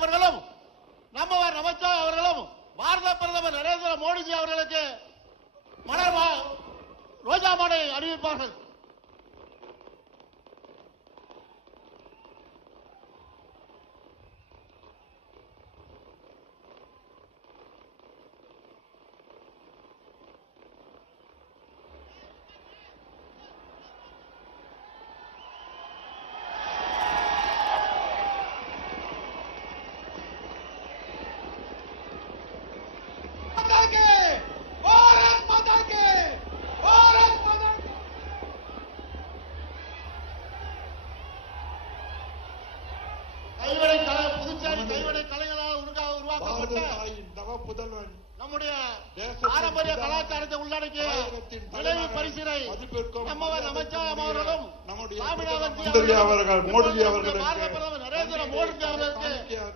அவர்களும் நம்மவர் நமச்சிவாயம் அவர்களும் பாரத பிரதமர் நரேந்திர மோடிஜி அவர்களுக்கு மலர் ரோஜா மாலை அறிவிப்பார்கள். நம்முடைய பாரம்பரிய கலாச்சாரத்தை உள்ளடக்கிய நினைவு பரிசினை நம்மவர் நமச்சிவாயம் அவர்களும் மோடிஜி அவர்களுக்கு பாரத பிரதமர் நரேந்திர மோடிஜி அவர்களுக்கு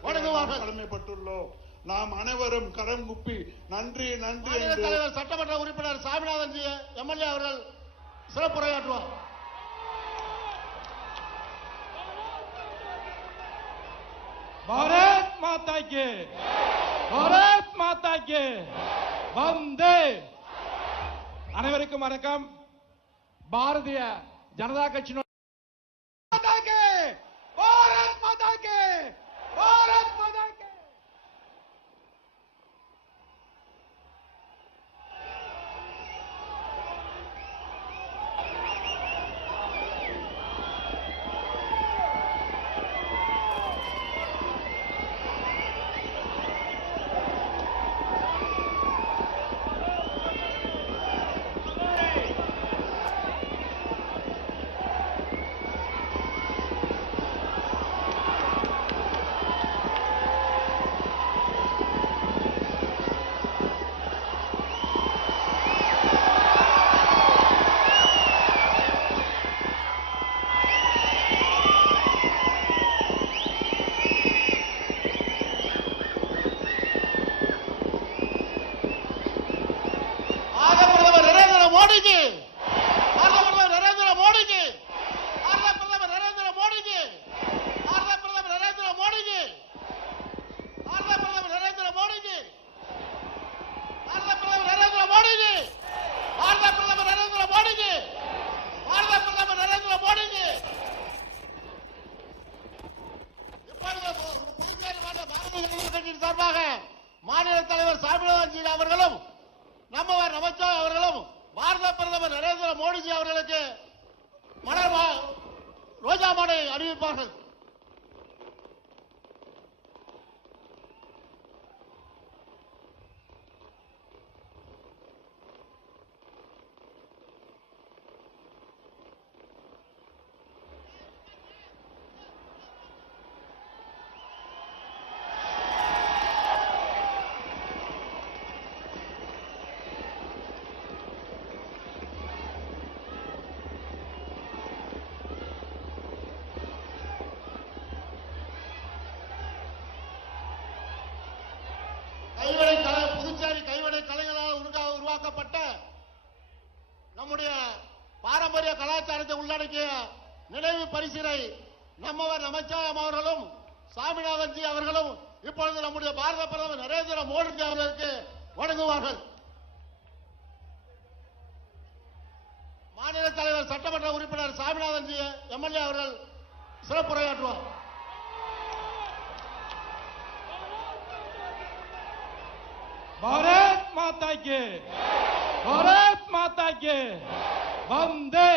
வழங்குவார்கள். கடமைப்பட்டுள்ளோம். நாம் அனைவரும் கரம் குப்பி நன்றி நன்றி. தலைவர் சட்டமன்ற உறுப்பினர் சாமிநாதன் ஜி எம்எல்ஏ அவர்கள் சிறப்புரையாற்றுவார். भारत माता के, भारत माता के वंदे. அனைவருக்கும் வணக்கம். பாரதிய ஜனதா கட்சி மாதா கே, பாரத் மாதா கே, பாரத் மாதா கே. சார்பாக மாநில தலைவர் சாமிநாதன் ஜி அவர்களும் நம்மவர் நமச்சிவாயம் அவர்களும் பாரத பிரதமர் நரேந்திர மோடிஜி அவர்களுக்கு மலர் ரோஜா மாலை அறிவிப்பார்கள். புதுச்சேரி கைவினை கலைஞர்களால் உருவாக்கப்பட்ட நம்முடைய பாரம்பரிய கலாச்சாரத்தை உள்ளடக்கிய நினைவு பரிசினை நம்மவர் நமச்சிவாயம் அவர்களும் சாமிநாதன் ஜி அவர்களும் இப்பொழுது நம்முடைய பாரத பிரதமர் நரேந்திர மோடிஜி அவர்களுக்கு வழங்குவார்கள். மாநில தலைவர் சட்டமன்ற உறுப்பினர் சாமிநாதன் ஜி எம்எல்ஏ அவர்கள் சிறப்புரையாற்றுவார். भारत माता के, भारत माता के वंदे.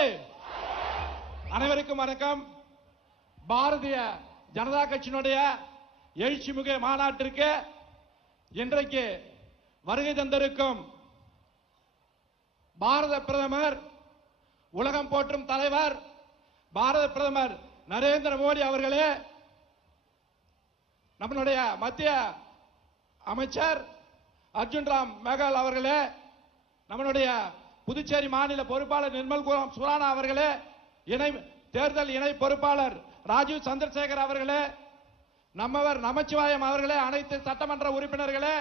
அனைவருக்கும் வணக்கம். பாரதிய ஜனதா கட்சியினுடைய எழுச்சிமிகு மாநாட்டிற்கு இன்றைக்கு வருகை தந்திருக்கும் பாரத பிரதமர், உலகம் போற்றும் தலைவர் பாரத பிரதமர் நரேந்திர மோடி அவர்களே, நம்மளுடைய மத்திய அமைச்சர் அர்ஜுன் ராம் மேகால் அவர்களே, நம்மளுடைய புதுச்சேரி மாநில பொறுப்பாளர் நிர்மல் குமார் சுரானா அவர்களே, தேர்தல் இணை பொறுப்பாளர் ராஜீவ் சந்திரசேகர் அவர்களே, நம்மவர் நமச்சிவாயம் அவர்களே, அனைத்து சட்டமன்ற உறுப்பினர்களே,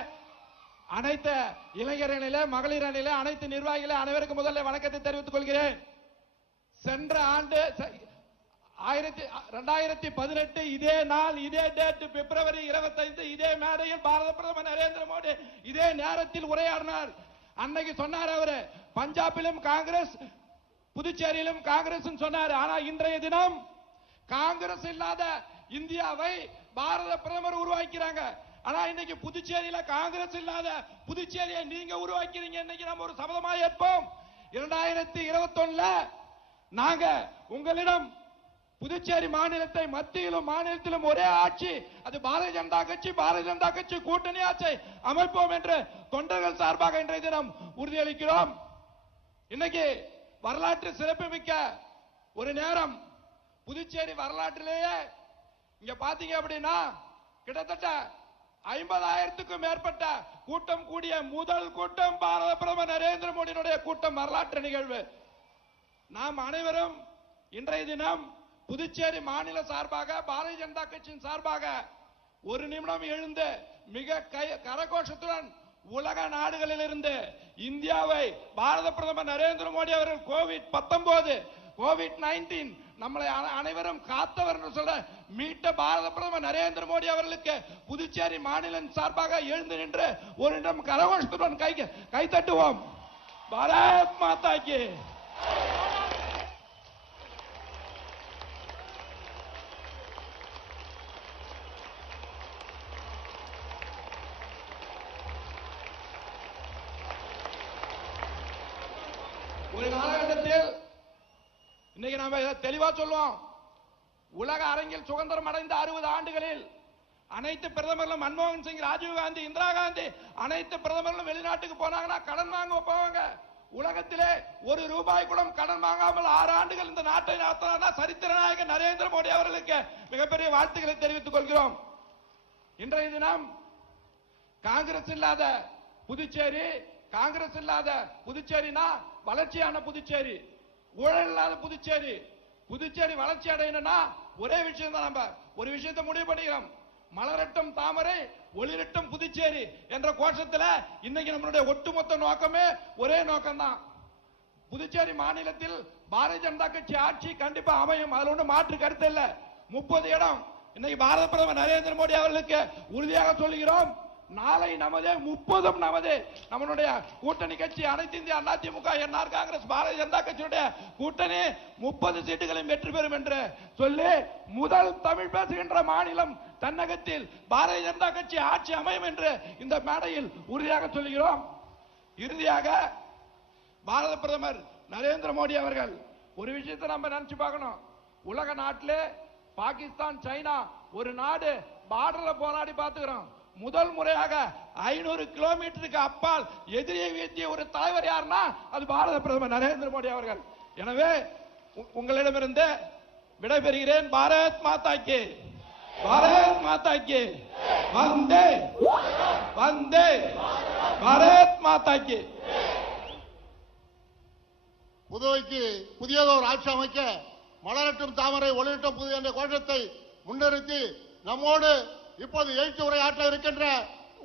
அனைத்து இளைஞரணிலே, மகளிர் அணியிலே, அனைத்து நிர்வாகிகளே, அனைவருக்கும் முதல்ல வணக்கத்தை தெரிவித்துக் கொள்கிறேன். சென்ற ஆண்டு 2018 இதே நாள் இதே டேட் பிப்ரவரி 25 இதே மேடையில் பாரத பிரதமர் நரேந்திர மோடி இதே நேரத்தில் உரையாடினார். அன்னைக்கு சொன்னார் அவரு, பஞ்சாபிலும் காங்கிரஸ் புதுச்சேரியிலும் காங்கிரஸ் சொன்னார். ஆனா இன்றைய தினம் காங்கிரஸ் இல்லாத இந்தியாவை பாரத பிரதமர் உருவாக்கிறாங்க. ஆனா இன்னைக்கு புதுச்சேரியில காங்கிரஸ் இல்லாத புதுச்சேரியை நீங்க உருவாக்கிறீங்க. இன்னைக்கு நம்ம ஒரு சபதமா ஏற்போம். 2021 நாங்க உங்களிடம் புதுச்சேரி மாநிலத்தை மத்தியிலும் மாநிலத்திலும் ஒரே ஆட்சி, அது பாரதிய ஜனதா கட்சி கூட்டணி ஆட்சி அமைப்போம் என்று தொண்டர்கள் சார்பாக இன்றைய தினம் உறுதியளிக்கிறோம். இன்னைக்கு வரலாற்று சிறப்புமிக்க ஒரு நேரம். புதுச்சேரி வரலாற்றிலேயே இங்க பாத்தீங்க அப்படின்னா கிட்டத்தட்ட 50,000க்கும் மேற்பட்ட கூட்டம் கூடிய முதல் கூட்டம் பாரத பிரதமர் நரேந்திர மோடியினுடைய கூட்டம், வரலாற்று நிகழ்வு. நாம் அனைவரும் இன்றைய தினம் புதுச்சேரி மாநில சார்பாக பாரதிய ஜனதா கட்சியின் சார்பாக ஒரு நிமிடம் எழுந்து மிக கரகோஷத்துடன் உலக நாடுகளில் இருந்து இந்தியாவை பாரத பிரதமர் நரேந்திர மோடி அவர்கள் கோவிட்-19 நம்மளை அனைவரும் காத்தவர் என்று சொல்ல மீட்ட பாரத பிரதமர் நரேந்திர மோடி அவர்களுக்கு புதுச்சேரி மாநிலம் சார்பாக எழுந்து நின்று ஒரு நிமிடம் கரகோஷத்துடன் கை தட்டுவோம். பாரத் மாதா கி. ஒரு காலகட்டத்தில் இன்னைக்கு நாம தெளிவா சொல்லுவோம், உலக அரங்கில் சுதந்திரம் அடைந்த 60 ஆண்டுகளில் அனைத்து பிரதமர்களும் மன்மோகன் சிங், ராஜீவ் காந்தி, இந்திரா காந்தி அனைத்து பிரதமர்களும் வெளிநாட்டுக்கு போனாங்கன்னா கடன் வாங்க போவாங்க. உலகத்திலே ₹1 கூட கடன் வாங்காமல் 6 ஆண்டுகள் இந்த நாட்டை நடத்தினார் சரித்திர நாயகர் நரேந்திர மோடி அவர்களுக்கு மிகப்பெரிய வாழ்த்துக்களை தெரிவித்துக் கொள்கிறோம். இன்றைய தினம் காங்கிரஸ் இல்லாத புதுச்சேரி, காங்கிரஸ் இல்லாத புதுச்சேரினா வளர்ச்சியான புதுச்சேரி, ஊழல் இல்லாத புதுச்சேரி. புதுச்சேரி வளர்ச்சி அடையணும்னா ஒரே விஷயம் தான், நம்ம ஒரு விஷயத்தை முடிவு பண்ணிக்கிறோம். மலரட்டும் தாமரை ஒளிரட்டும் புதுச்சேரி என்ற கோஷத்தில் இன்னைக்கு நம்மளுடைய ஒட்டுமொத்த நோக்கமே ஒரே நோக்கம் தான். புதுச்சேரி மாநிலத்தில் பாரதிய ஜனதா கட்சி ஆட்சி கண்டிப்பா அமையும், அதுல ஒன்றும் மாற்று கருத்து இல்ல. 30 இடம் இன்னைக்கு பாரத பிரதமர் நரேந்திர மோடி அவர்களுக்கு உறுதியாக சொல்லுகிறோம். நாளை நமது 30 நமது. நம்மளுடைய கூட்டணி கட்சி அனைத்து இந்திய அண்ணா திமுக, என்ஆர் காங்கிரஸ், பாரதிய ஜனதா கட்சியுடைய கூட்டணி 30 சீட்டுகளையும் வெற்றி பெறும் என்று சொல்லி முதல் தமிழ் பேசுகின்ற மாநிலம் தன்னகத்தில் பாரதிய ஜனதா கட்சி ஆட்சி அமையும் என்று இந்த மேடையில் உறுதியாக சொல்கிறோம். இறுதியாக பாரத பிரதமர் நரேந்திர மோடி அவர்கள் ஒரு விஷயத்தை நம்ம நினைச்சு பார்க்கணும். உலக நாட்டிலே பாகிஸ்தான், சைனா ஒரு நாடு பார்டர்ல போராடி பார்த்துக்கிறோம். முதல் முறையாக 500 கிலோமீட்டருக்கு அப்பால் எதிரியை வீழ்த்திய ஒரு தலைவர் யாருன்னா அது பாரத பிரதமர் நரேந்திர மோடி அவர்கள். எனவே உங்களிடமிருந்து விடைபெறுகிறேன். பாரத் மாதா கி, பாரத் மாதா கி, வந்தே வந்தே பாரத் மாதா கி. புதுவைக்கு புதியதோர் ஆட்சி அமைக்க மலரட்டும் தாமரை ஒளிரட்டும் புதிய என்ற கோஷத்தை முன்னிறுத்தி நம்மோடு இப்போது எழுச்சி உரையாற்ற இருக்கின்ற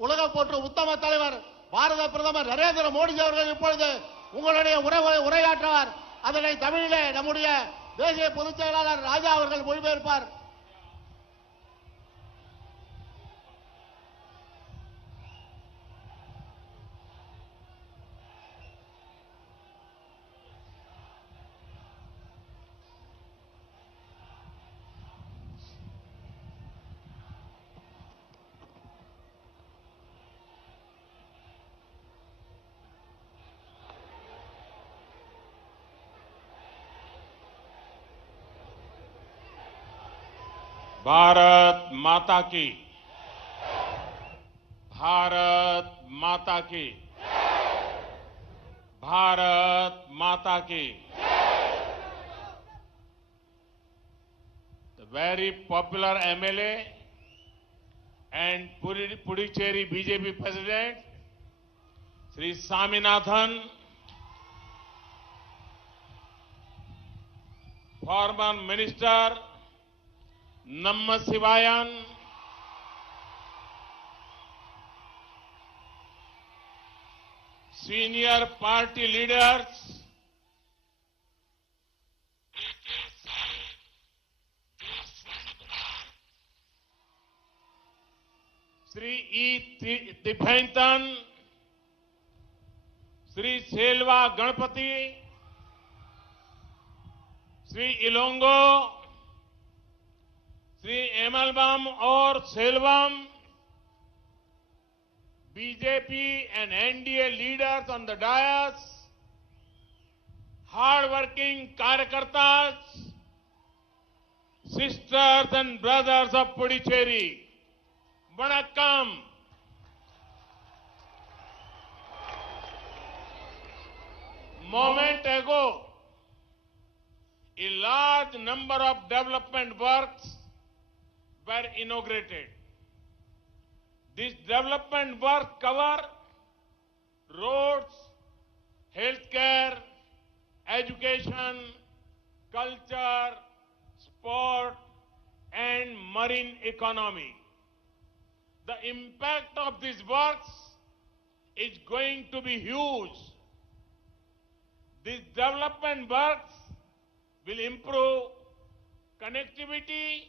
உலக போற்று உத்தம தலைவர் பாரத பிரதமர் நரேந்திர மோடி அவர்கள் இப்பொழுது உங்களுடைய உரையாற்றுவார். அதனை தமிழிலே நம்முடைய தேசிய பொதுச் செயலாளர் ராஜா அவர்கள் மொழிபெயர்ப்பார். भारत माता की, भारत माता की, भारत माता की. The very popular MLA and Puducherry BJP President Sri Swaminathan, former Minister Namasivayan, senior party leaders, Sri E. Tiphainthan, Sri Selva Ganpati, Sri Ilongo, Sri Emalbam or Selvam, BJP and NDA leaders on the dais, hard-working Karyakartas, sisters and brothers of Puducherry, Vanakkam. Moment ago, a large number of development works were inaugurated. This development work cover roads, healthcare, education, culture, sport, and marine economy. The impact of these works is going to be huge. These development works will improve connectivity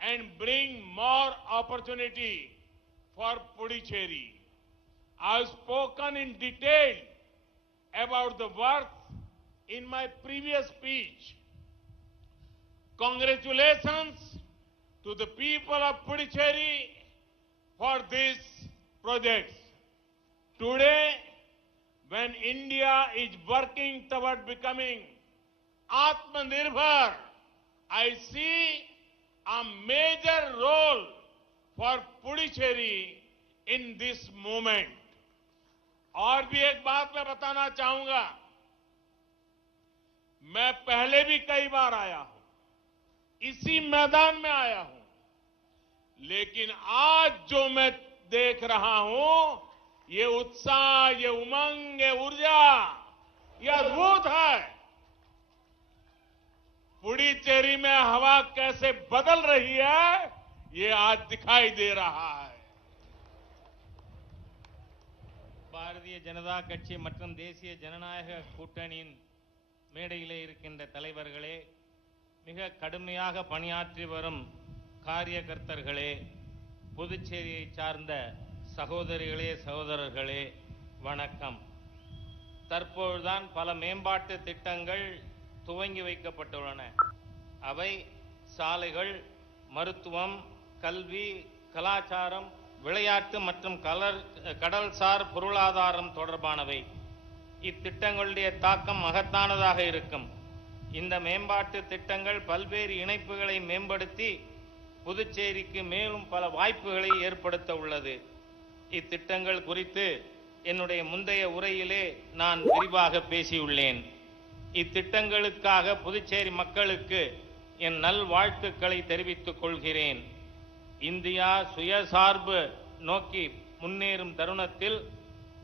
and bring more opportunity for Puducherry. I have spoken in detail about the works in my previous speech. Congratulations to the people of Puducherry for these projects. Today, when India is working toward becoming Atmanirbhar, I see a major role for Puducherry in this movement. और भी एक बात मैं बताना चाहूंगा, मैं पहले भी कई बार आया हूं, इसी मैदान में आया हूं, लेकिन आज जो मैं देख रहा हूं, ये उत्साह, ये उमंग, ये ऊर्जा, ये अद्भुत है। पुडुचेरी में हवा कैसे बदल रही है, ये आज दिखाई दे रहा है। பாரதிய ஜனதா கட்சி மற்றும் தேசிய ஜனநாயக கூட்டணியின் மேடையிலே இருக்கின்ற தலைவர்களே, மிக கடுமையாக பணியாற்றி வரும் காரியகர்த்தர்களே, புதுச்சேரியை சார்ந்த சகோதரிகளே, சகோதரர்களே, வணக்கம். தற்போதுதான் பல மேம்பாட்டு திட்டங்கள் துவங்கி வைக்கப்பட்டுள்ளன. அவை சாலைகள், மருத்துவம், கல்வி, கலாச்சாரம், விளையாட்டு மற்றும் கடல்சார் பொருளாதாரம் தொடர்பானவை. இத்திட்டங்களுடைய தாக்கம் மகத்தானதாக இருக்கும். இந்த மேம்பாட்டு திட்டங்கள் பல்வேறு இணைப்புகளை மேம்படுத்தி புதுச்சேரிக்கு மேலும் பல வாய்ப்புகளை ஏற்படுத்த உள்ளது. இத்திட்டங்கள் குறித்து என்னுடைய முந்தைய உரையிலே நான் விரிவாக பேசியுள்ளேன். இத்திட்டங்களுக்காக புதுச்சேரி மக்களுக்கு என் நல்வாழ்த்துக்களை தெரிவித்துக் கொள்கிறேன். இந்தியா சுயசார்பு நோக்கி முன்னேறும் தருணத்தில்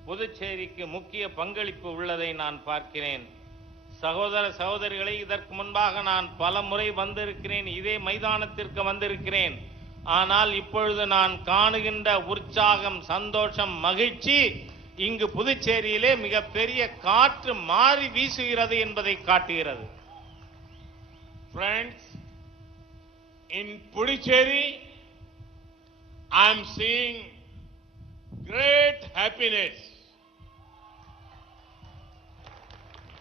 புதுச்சேரிக்கு முக்கிய பங்களிப்பு உள்ளதை நான் பார்க்கிறேன். சகோதர சகோதரிகளை, இதற்கு முன்பாக நான் பல முறை வந்திருக்கிறேன், இதே மைதானத்திற்கு வந்திருக்கிறேன். ஆனால் இப்பொழுது நான் காணுகின்ற உற்சாகம், சந்தோஷம், மகிழ்ச்சி இங்கு புதுச்சேரியிலே மிகப்பெரிய காற்று மாறி வீசுகிறது என்பதை காட்டுகிறது. Friends, in Puducherry, I am seeing great happiness.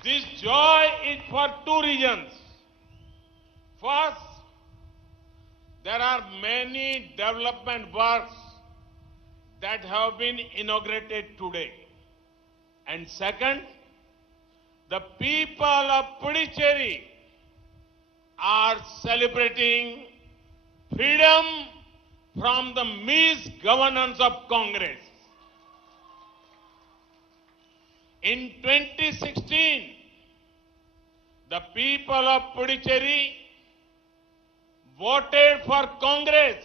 This joy is for two reasons. First, there are many development works that have been inaugurated today. And second, the people of Puducherry are celebrating freedom from the misgovernance of Congress. In 2016, the people of Puducherry voted for Congress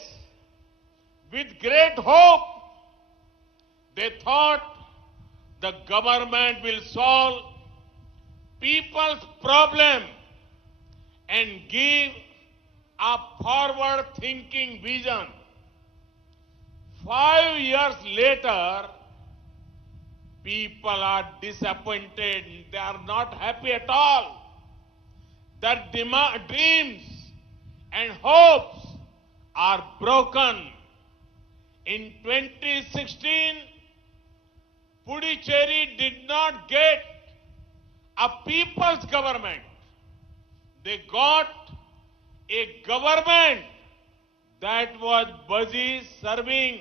with great hope. They thought the government will solve people's problem and give a forward-thinking vision. 5 years later, people are disappointed. They are not happy at all. Their dreams and hopes are broken. In 2016, Puducherry did not get a people's government. They got a government that was busy serving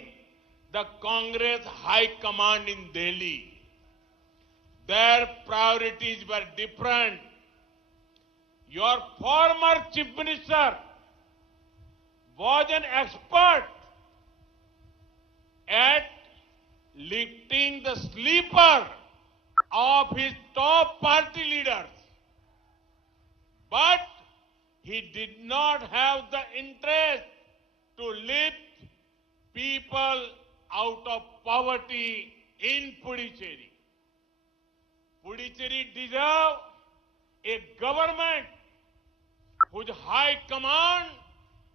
the Congress High Command in Delhi. Their priorities were different. Your former Chief Minister was an expert at lifting the sleeper of his top party leaders. But he did not have the interest to lift people out of poverty in Puducherry. Puducherry deserves a government whose high command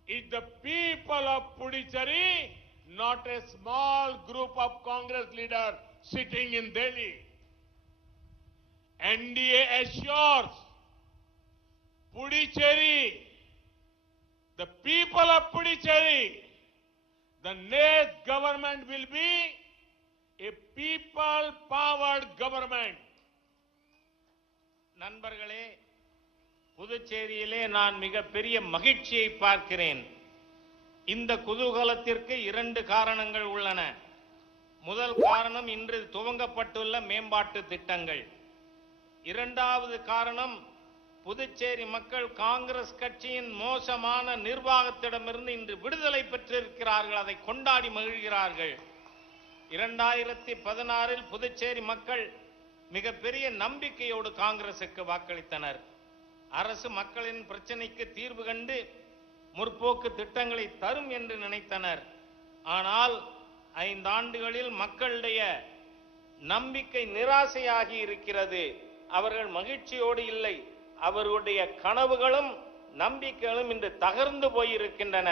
is the people of Puducherry, not a small group of Congress leaders sitting in Delhi. NDA assures Puducherry, the people of Puducherry, the next government will be a people-powered government. நண்பர்களே, புதுச்சேரியிலே நான் மிகப்பெரிய மகிழ்ச்சியை பார்க்கிறேன். இந்த குதூகலத்திற்கு 2 காரணங்கள் உள்ளன. முதல் காரணம் இன்று துவங்கப்பட்டுள்ள மேம்பாட்டு திட்டங்கள். இரண்டாவது காரணம் புதுச்சேரி மக்கள் காங்கிரஸ் கட்சியின் மோசமான நிர்வாகத்திடமிருந்து இன்று விடுதலை பெற்றிருக்கிறார்கள். அதை கொண்டாடி மகிழ்கிறார்கள். 2016 புதுச்சேரி மக்கள் மிகப்பெரிய நம்பிக்கையோடு காங்கிரசுக்கு வாக்களித்தனர். அரசு மக்களின் பிரச்சனைக்கு தீர்வு கண்டு முற்போக்கு திட்டங்களை தரும் என்று நினைத்தனர். ஆனால் 5 ஆண்டுகளில் மக்களுடைய நம்பிக்கை நிராசையாகி இருக்கிறது. அவர்கள் மகிழ்ச்சியோடு இல்லை. அவர்களுடைய கனவுகளும் நம்பிக்கைகளும் இன்று தகர்ந்து போயிருக்கின்றன.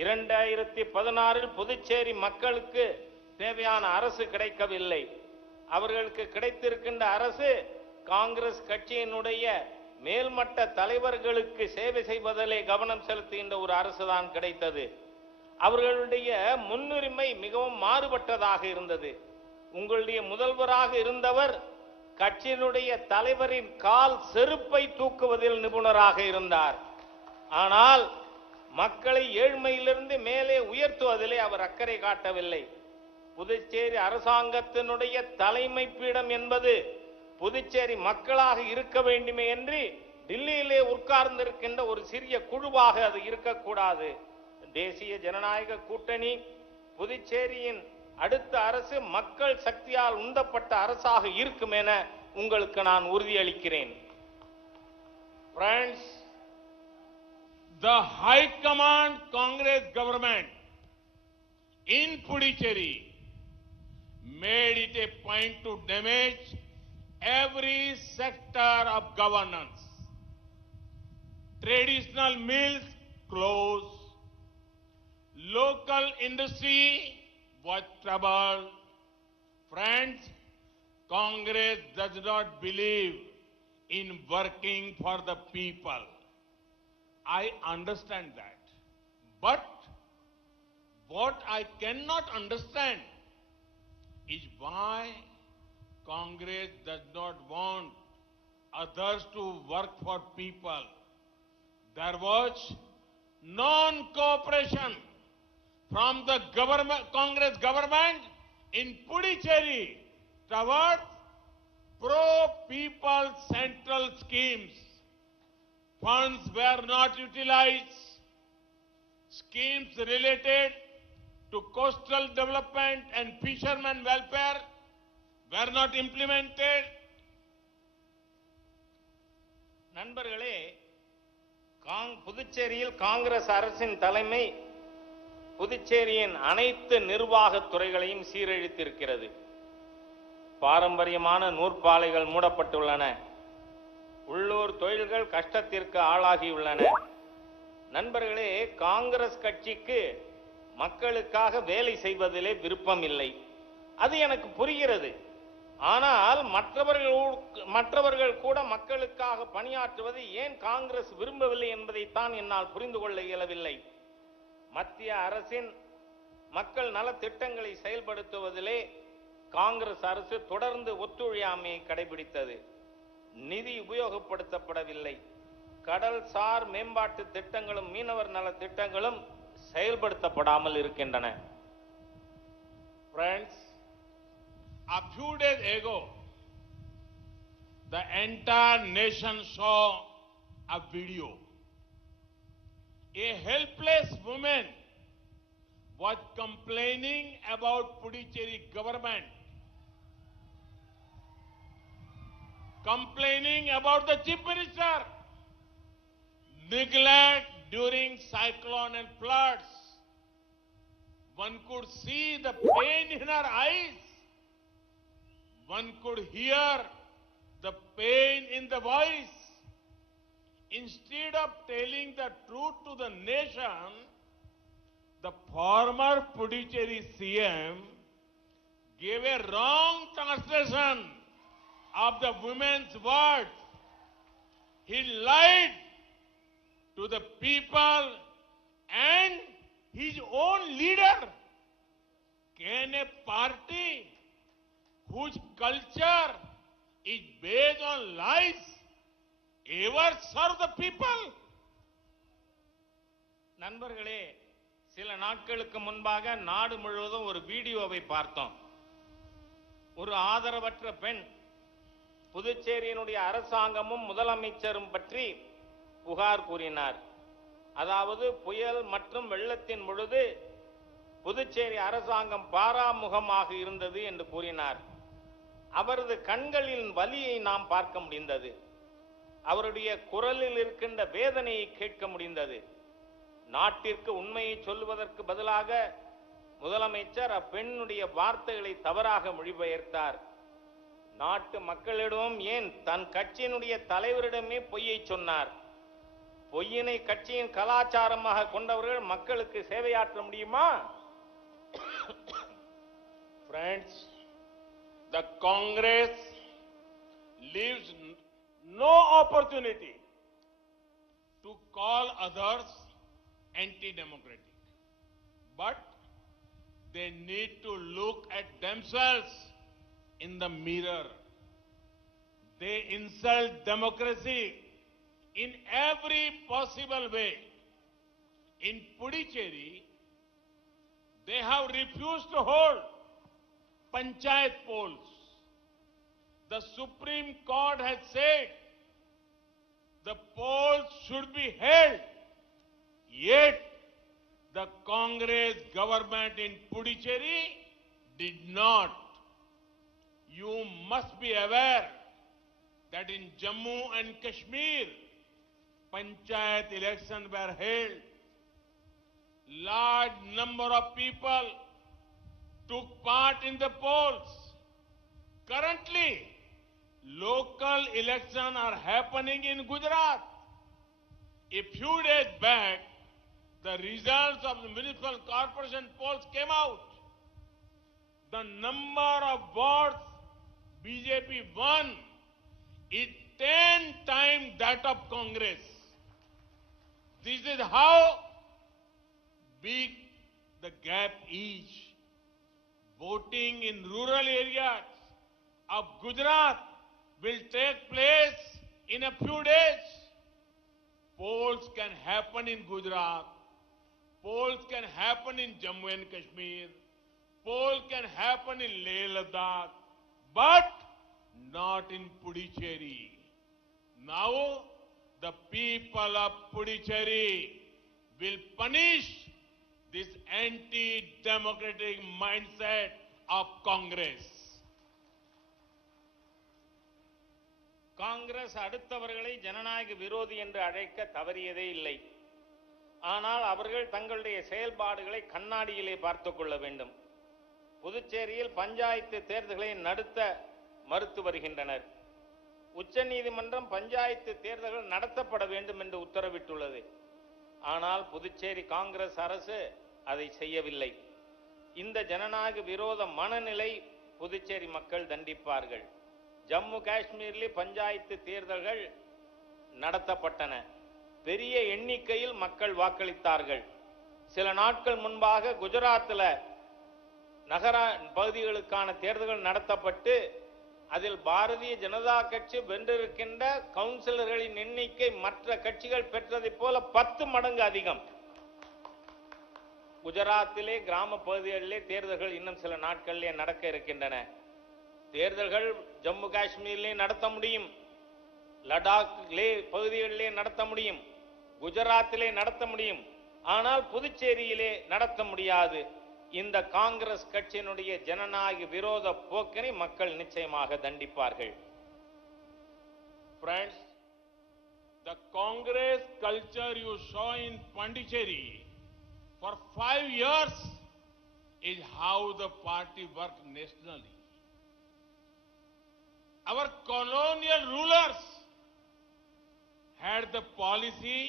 2016 புதுச்சேரி மக்களுக்கு தேவையான அரசு கிடைக்கவில்லை. அவர்களுக்கு கிடைத்திருக்கின்ற அரசு காங்கிரஸ் கட்சியினுடைய மேல்மட்ட தலைவர்களுக்கு சேவை செய்வதிலே கவனம் செலுத்துகின்ற ஒரு அரசுதான் கிடைத்தது. அவர்களுடைய முன்னுரிமை மிகவும் மாறுபட்டதாக இருந்தது. உங்களுடைய முதல்வராக இருந்தவர் கட்சியினுடைய தலைவரின் கால் செருப்பை தூக்குவதில் நிபுணராக இருந்தார். ஆனால் மக்களை ஏழ்மையிலிருந்து மேலே உயர்த்துவதிலே அவர் அக்கறை காட்டவில்லை. புதுச்சேரி அரசாங்கத்தினுடைய தலைமை பீடம் என்பது புதுச்சேரி மக்களாக இருக்க வேண்டுமே என்று டில்லியிலே உட்கார்ந்திருக்கின்ற ஒரு சிறிய குழுவாக அது இருக்கக்கூடாது. தேசிய ஜனநாயக கூட்டணி புதுச்சேரியின் அடுத்த அரசு மக்கள் சக்தியால் உந்தப்பட்ட அரசாக இருக்கும் என உங்களுக்கு நான் உறுதியளிக்கிறேன். Friends, the High Command Congress government in Puducherry made it a point to damage every sector of governance. Traditional mills closed, local industry was troubled. Friends, Congress does not believe in working for the people. I understand that. But what I cannot understand is why Congress does not want others to work for people. There was non-cooperation from the Congress government in Puducherry towards pro-people central schemes. Funds were not utilized. Schemes related to coastal development and fishermen welfare were not implemented. நண்பர்களே, புதுச்சேரியில் காங்கிரஸ் அரசின் தலைமை புதுச்சேரியின் அனைத்து நிர்வாகத் துறைகளையும் சீரழித்திருக்கிறது. பாரம்பரியமான நூற்பாலைகள் மூடப்பட்டுள்ளன. உள்ளூர் தொழில்கள் கஷ்டத்திற்கு ஆளாகியுள்ளன. நண்பர்களே, காங்கிரஸ் கட்சிக்கு மக்களுக்காக வேலை செய்வதிலே விருப்பம் இல்லை. அது எனக்கு புரிகிறது. ஆனால் மற்றவர்கள் கூட மக்களுக்காக பணியாற்றுவதை ஏன் காங்கிரஸ் விரும்பவில்லை என்பதைத்தான் என்னால் புரிந்து கொள்ள இயலவில்லை. மத்திய அரசின் மக்கள் நல திட்டங்களை செயல்படுத்துவதிலே காங்கிரஸ் அரசு தொடர்ந்து ஒத்துழையாமையை கடைபிடித்தது. நிதி உபயோகப்படுத்தப்படவில்லை. கடல்சார் மேம்பாட்டு திட்டங்களும் மீனவர் நல திட்டங்களும் செயல்படுத்தப்படாமல் இருக்கின்றன. Friends, a few days ago, the entire nation saw a video. A helpless woman was complaining about Puducherry government, complaining about the chief minister, neglect during cyclone and floods. One could see the pain in her eyes. One could hear the pain in the voice. Instead of telling the truth to the nation, the former Puducherry CM gave a wrong translation of the women's words. He lied to the people and his own leader. Can a party whose culture is based on lies ever serve the people? நண்பர்களே, சில நாட்களுக்கு முன்பாக நாடு முழுவதும் ஒரு வீடியோவை பார்த்தோம். ஒரு ஆதரவற்ற பெண் புதுச்சேரியினுடைய அரசாங்கமும் முதலமைச்சரும் பற்றி புகார் கூறினார். அதாவது புயல் மற்றும் வெள்ளத்தின் பொழுது புதுச்சேரி அரசாங்கம் பாராமுகமாக இருந்தது என்று கூறினார். அவரது கண்களின் வலியை நாம் பார்க்க முடிந்தது. அவருடைய குரலில் இருக்கின்ற வேதனையை கேட்க முடிந்தது. நாட்டிற்கு உண்மையை சொல்வதற்கு பதிலாக முதலமைச்சர் அப்பெண்ணுடைய வார்த்தைகளை தவறாக மொழிபெயர்த்தார். நாட்டு மக்களிடம் ஏன் தன் கட்சியினுடைய தலைவரிடமே பொய்யை சொன்னார். பொய்யினை கட்சியின் கலாச்சாரமாக கொண்டவர்கள் மக்களுக்கு சேவையாற்ற முடியுமா? Friends, the Congress leaves no opportunity to call others anti-democratic, but they need to look at themselves in the mirror. They insult democracy in every possible way. In Puducherry, they have refused to hold panchayat polls. The Supreme Court has said the polls should be held. Yet, the Congress government in Puducherry did not. You must be aware that in Jammu and Kashmir, panchayat elections were held. Large number of people took part in the polls. Currently, local elections are happening in Gujarat. A few days back, the results of the municipal corporation polls came out. The number of votes BJP won is 10 times that of Congress. This is how big the gap is. Voting in rural areas of Gujarat will take place in a few days. Polls can happen in Gujarat. Polls can happen in Jammu and Kashmir. Polls can happen in Leh Ladakh, but not in Puducherry. Now, the people of Puducherry will punish this anti-democratic mindset of Congress. Congress அடுத்தவர்களை ஜனநாயக விரோதி என்று அழைக்க தவறியதே இல்லை. ஆனால் அவர்கள் தங்களுடைய செயல்பாடுகளை கண்ணாடியிலே பார்த்துக் கொள்ள வேண்டும். புதுச்சேரியில் பஞ்சாயத்து தேர்தல்களை நடத்த மறுத்து வருகின்றனர். உச்சநீதிமன்றம் பஞ்சாயத்து தேர்தல்கள் நடத்தப்பட வேண்டும் என்று உத்தரவிட்டுள்ளது. ஆனால் புதுச்சேரி காங்கிரஸ் அரசு அதை செய்யவில்லை. இந்த ஜனநாயக விரோத மனநிலை புதுச்சேரி மக்கள் தண்டிப்பார்கள். ஜம்மு காஷ்மீரில் பஞ்சாயத்து தேர்தல்கள் நடத்தப்பட்டன. பெரிய எண்ணிக்கையில் மக்கள் வாக்களித்தார்கள். சில நாட்கள் முன்பாக குஜராத்தில் நகர பகுதிகளுக்கான தேர்தல்கள் நடத்தப்பட்டு அதில் பாரதிய ஜனதா கட்சி வென்றிருக்கின்ற கவுன்சிலர்களின் எண்ணிக்கை மற்ற கட்சிகள் பெற்றதைப் போல 10 மடங்கு அதிகம். குஜராத்திலே கிராம பகுதிகளிலே தேர்தல்கள் இன்னும் சில நாட்களிலே நடக்க இருக்கின்றன. தேர்தல்கள் ஜம்மு காஷ்மீரிலே நடத்த முடியும், லடாக்கிலே பகுதிகளிலே நடத்த முடியும், குஜராத்திலே நடத்த முடியும். ஆனால் புதுச்சேரியிலே நடத்த முடியாது. இந்த காங்கிரஸ் கட்சியினுடைய ஜனநாயக விரோத போக்கினை மக்கள் நிச்சயமாக தண்டிப்பார்கள். Friends, the Congress culture you saw in Pondicherry for 5 years is how the party worked nationally. Our colonial rulers had the policy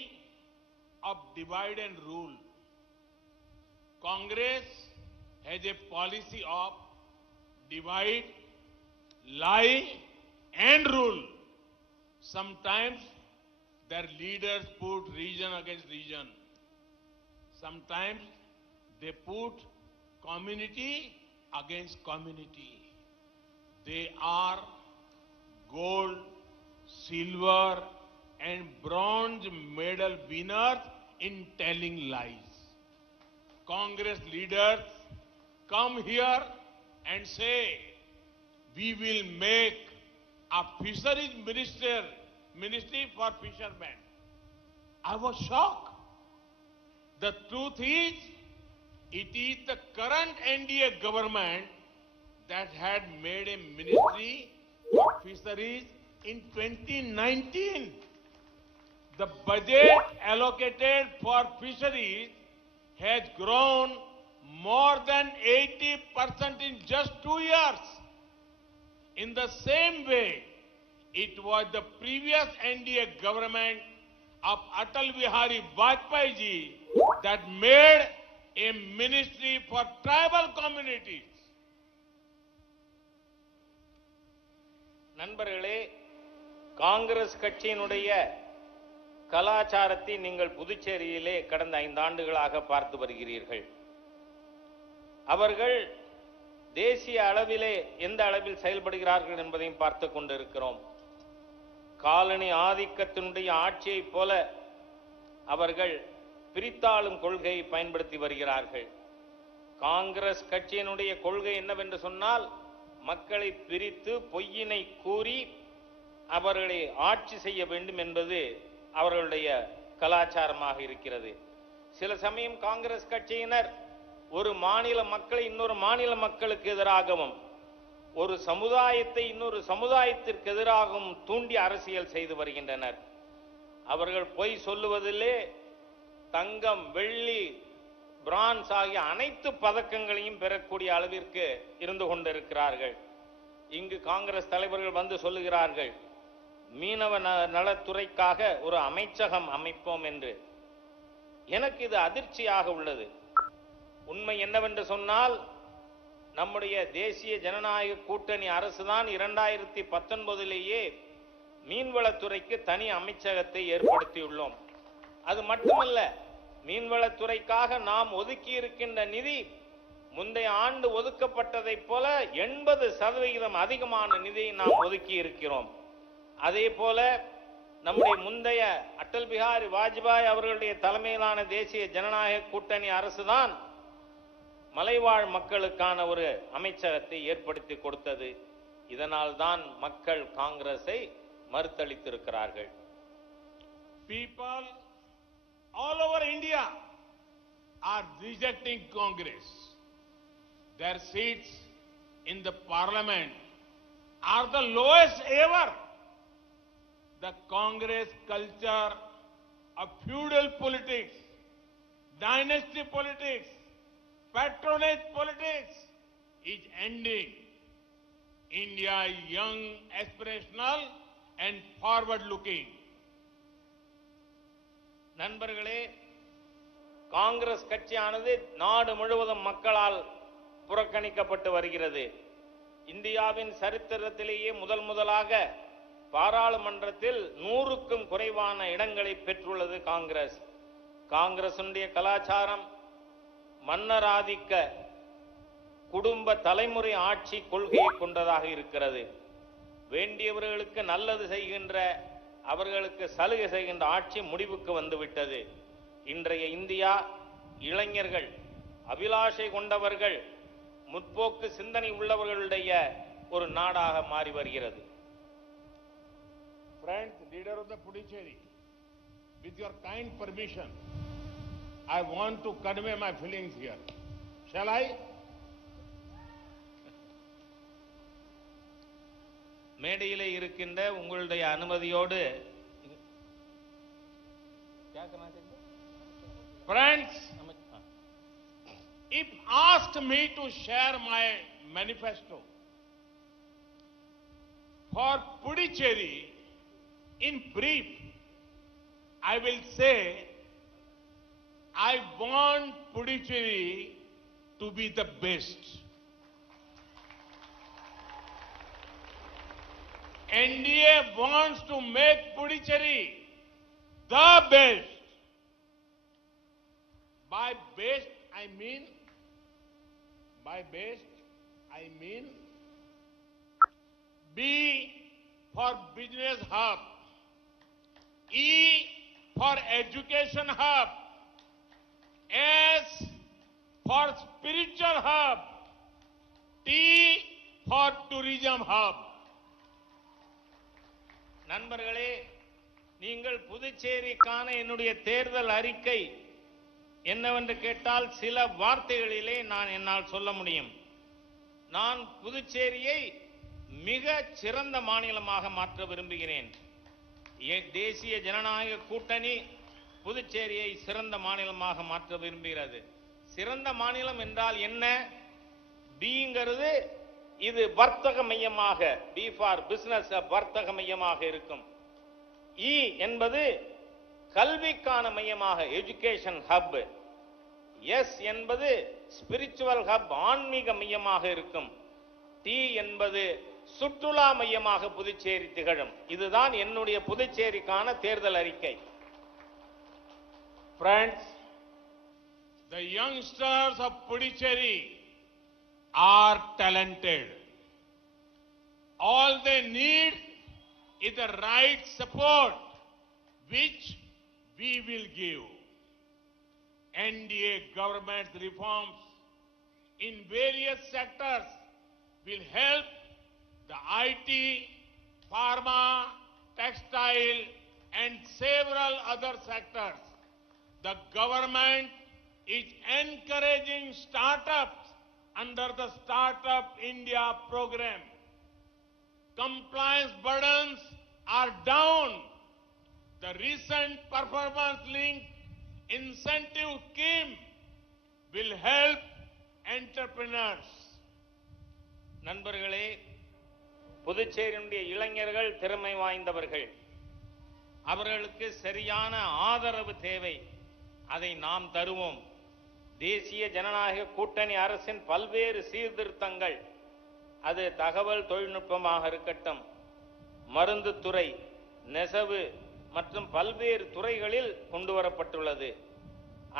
of divide and rule. Congress has a policy of divide, lie and rule. Sometimes their leaders put region against region. Sometimes they put community against community. They are gold, silver and bronze medal winners in telling lies. Congress leaders come here and say, we will make a fisheries ministry for fishermen. I was shocked. The truth is, it is the current NDA government that had made a ministry for fisheries in 2019. The budget allocated for fisheries has grown more than 80% in just 2 years. In the same way, it was the previous NDA government of Atal Bihari Vajpayee ji that made a ministry for tribal communities. நண்பர்களே, காங்கிரஸ் கட்சியினுடைய கலாச்சாரத்தை நீங்கள் புதுச்சேரியிலே கடந்த 5 ஆண்டுகளாக பார்த்து வருகிறீர்கள். அவர்கள் தேசிய அளவிலே எந்த அளவில் செயல்படுகிறார்கள் என்பதையும் பார்த்து கொண்டிருக்கிறோம். காலனி ஆதிக்கத்தினுடைய ஆட்சியைப் போல அவர்கள் பிரித்தாளும் கொள்கையை பயன்படுத்தி வருகிறார்கள். காங்கிரஸ் கட்சியினுடைய கொள்கை என்னவென்று சொன்னால், மக்களை பிரித்து பொய்யினை கூறி அவர்களை ஆட்சி செய்ய வேண்டும் என்பது அவர்களுடைய கலாச்சாரமாக இருக்கிறது. சில சமயம் காங்கிரஸ் கட்சியினர் ஒரு மாநில மக்களை இன்னொரு மாநில மக்களுக்கு எதிராகவும், ஒரு சமுதாயத்தை இன்னொரு சமுதாயத்திற்கு எதிராகவும் தூண்டி அரசியல் செய்து வருகின்றனர். அவர்கள் பொய் சொல்லுவதிலே தங்கம், வெள்ளி, பிரான்ஸ் ஆகிய அனைத்து பதக்கங்களையும் பெறக்கூடிய அளவிற்கு இருந்து கொண்டிருக்கிறார்கள். இங்கு காங்கிரஸ் தலைவர்கள் வந்து சொல்லுகிறார்கள், மீனவ நலத்துறைக்காக ஒரு அமைச்சகம் அமைப்போம் என்று. எனக்கு இது அதிர்ச்சியாக உள்ளது. உண்மை என்னவென்று சொன்னால், நம்முடைய தேசிய ஜனநாயக கூட்டணி அரசுதான் 2019 மீன்வளத்துறைக்கு தனி அமைச்சகத்தை ஏற்படுத்தியுள்ளோம். அது மட்டுமல்ல, மீன்வளத்துறைக்காக நாம் ஒதுக்கி இருக்கின்ற நிதி முந்தைய ஆண்டு ஒதுக்கப்பட்டதைப் போல 80% அதிகமான நிதியை நாம் ஒதுக்கி இருக்கிறோம். அதே போல நம்முடைய முந்தைய அடல் பிஹாரி வாஜ்பாய் அவர்களுடைய தலைமையிலான தேசிய ஜனநாயக கூட்டணி அரசுதான் மலைவாழ் மக்களுக்கான ஒரு அமைச்சகத்தை ஏற்படுத்தி கொடுத்தது. இதனால் தான் மக்கள் காங்கிரஸை மறுத்தளித்திருக்கிறார்கள். People all over India are rejecting Congress. Their seats in the parliament are the lowest ever. The Congress culture of feudal politics, dynasty politics, patronage politics is ending. India is young, aspirational and forward looking. நண்பர்களே, காங்கிரஸ் கட்சியானது நாடு முழுவதும் மக்களால் புறக்கணிக்கப்பட்டு வருகிறது. இந்தியாவின் சரித்திரத்திலேயே முதலாக பாராளுமன்றத்தில் 100க்கும் குறைவான இடங்களை பெற்றுள்ளது காங்கிரஸ். காங்கிரசுடைய கலாச்சாரம் மன்னராதிக்க குடும்ப தலைமுறை ஆட்சி கொள்கையை கொண்டதாக இருக்கிறது. வேண்டியவர்களுக்கு நல்லது செய்கின்ற, அவர்களுக்கு சலுகை செய்கின்ற ஆட்சி முடிவுக்கு வந்துவிட்டது. இன்றைய இந்தியா இளைஞர்கள், அபிலாஷை கொண்டவர்கள், முற்போக்கு சிந்தனை உள்ளவர்களுடைய ஒரு நாடாக மாறி வருகிறது. Friends, leader of the Puducherry, with your kind permission, I want to convey my feelings here. Shall I? மேடையிலே இருக்கின்ற உங்களுடைய அனுமதியோடு Friends, if asked me to share my manifesto for Puducherry in brief, I will say I want Puducherry to be the best. NDA wants to make Puducherry the best. By best, I mean B for business hub, E for education hub, S for spiritual hub, T for tourism hub. நண்பர்களே, நீங்கள் புதுச்சேரிக்கான என்னுடைய தேர்தல் அறிக்கை என்னவென்று கேட்டால் சில வார்த்தைகளிலே என்னால் சொல்ல முடியும். நான் புதுச்சேரியை மிக சிறந்த மாநிலமாக மாற்ற விரும்புகிறேன். தேசிய ஜனநாயக கூட்டணி புதுச்சேரியை சிறந்த மாநிலமாக மாற்ற விரும்புகிறது. சிறந்த மாநிலம் என்றால் என்ன? பிங்கிறது இது வர்த்தக மையமாக, பி ஃபார் பிசினஸ், வர்த்தக மையமாக இருக்கும். இ என்பது கல்விக்கான மையமாக, எஜுகேஷன் ஹப். எஸ் என்பது ஸ்பிரிச்சுவல் ஹப், ஆன்மீக மையமாக இருக்கும். டி என்பது சுற்றுலா மையமாக புதுச்சேரி திகழும். இதுதான் என்னுடைய புதுச்சேரிக்கான தேர்தல் அறிக்கை. Friends, the youngsters of Puducherry are talented. All they need is the right support, which we will give. NDA government reforms in various sectors will help the IT, pharma, textile, and several other sectors. The government is encouraging startups under the Startup India program. Compliance burdens are down. The recent performance-linked incentive scheme will help entrepreneurs. நண்பர்களே, புதுச்சேரியினுடைய இளைஞர்கள் திறமை வாய்ந்தவர்கள். அவர்களுக்கு சரியான ஆதரவு தேவை. அதை நாம் தருவோம். தேசிய ஜனநாயக கூட்டணி அரசின் பல்வேறு சீர்திருத்தங்கள், அது தகவல் தொழில்நுட்பமாக இருக்கட்டும், மருந்து துறை, நெசவு மற்றும் பல்வேறு துறைகளில் கொண்டு வரப்பட்டுள்ளது.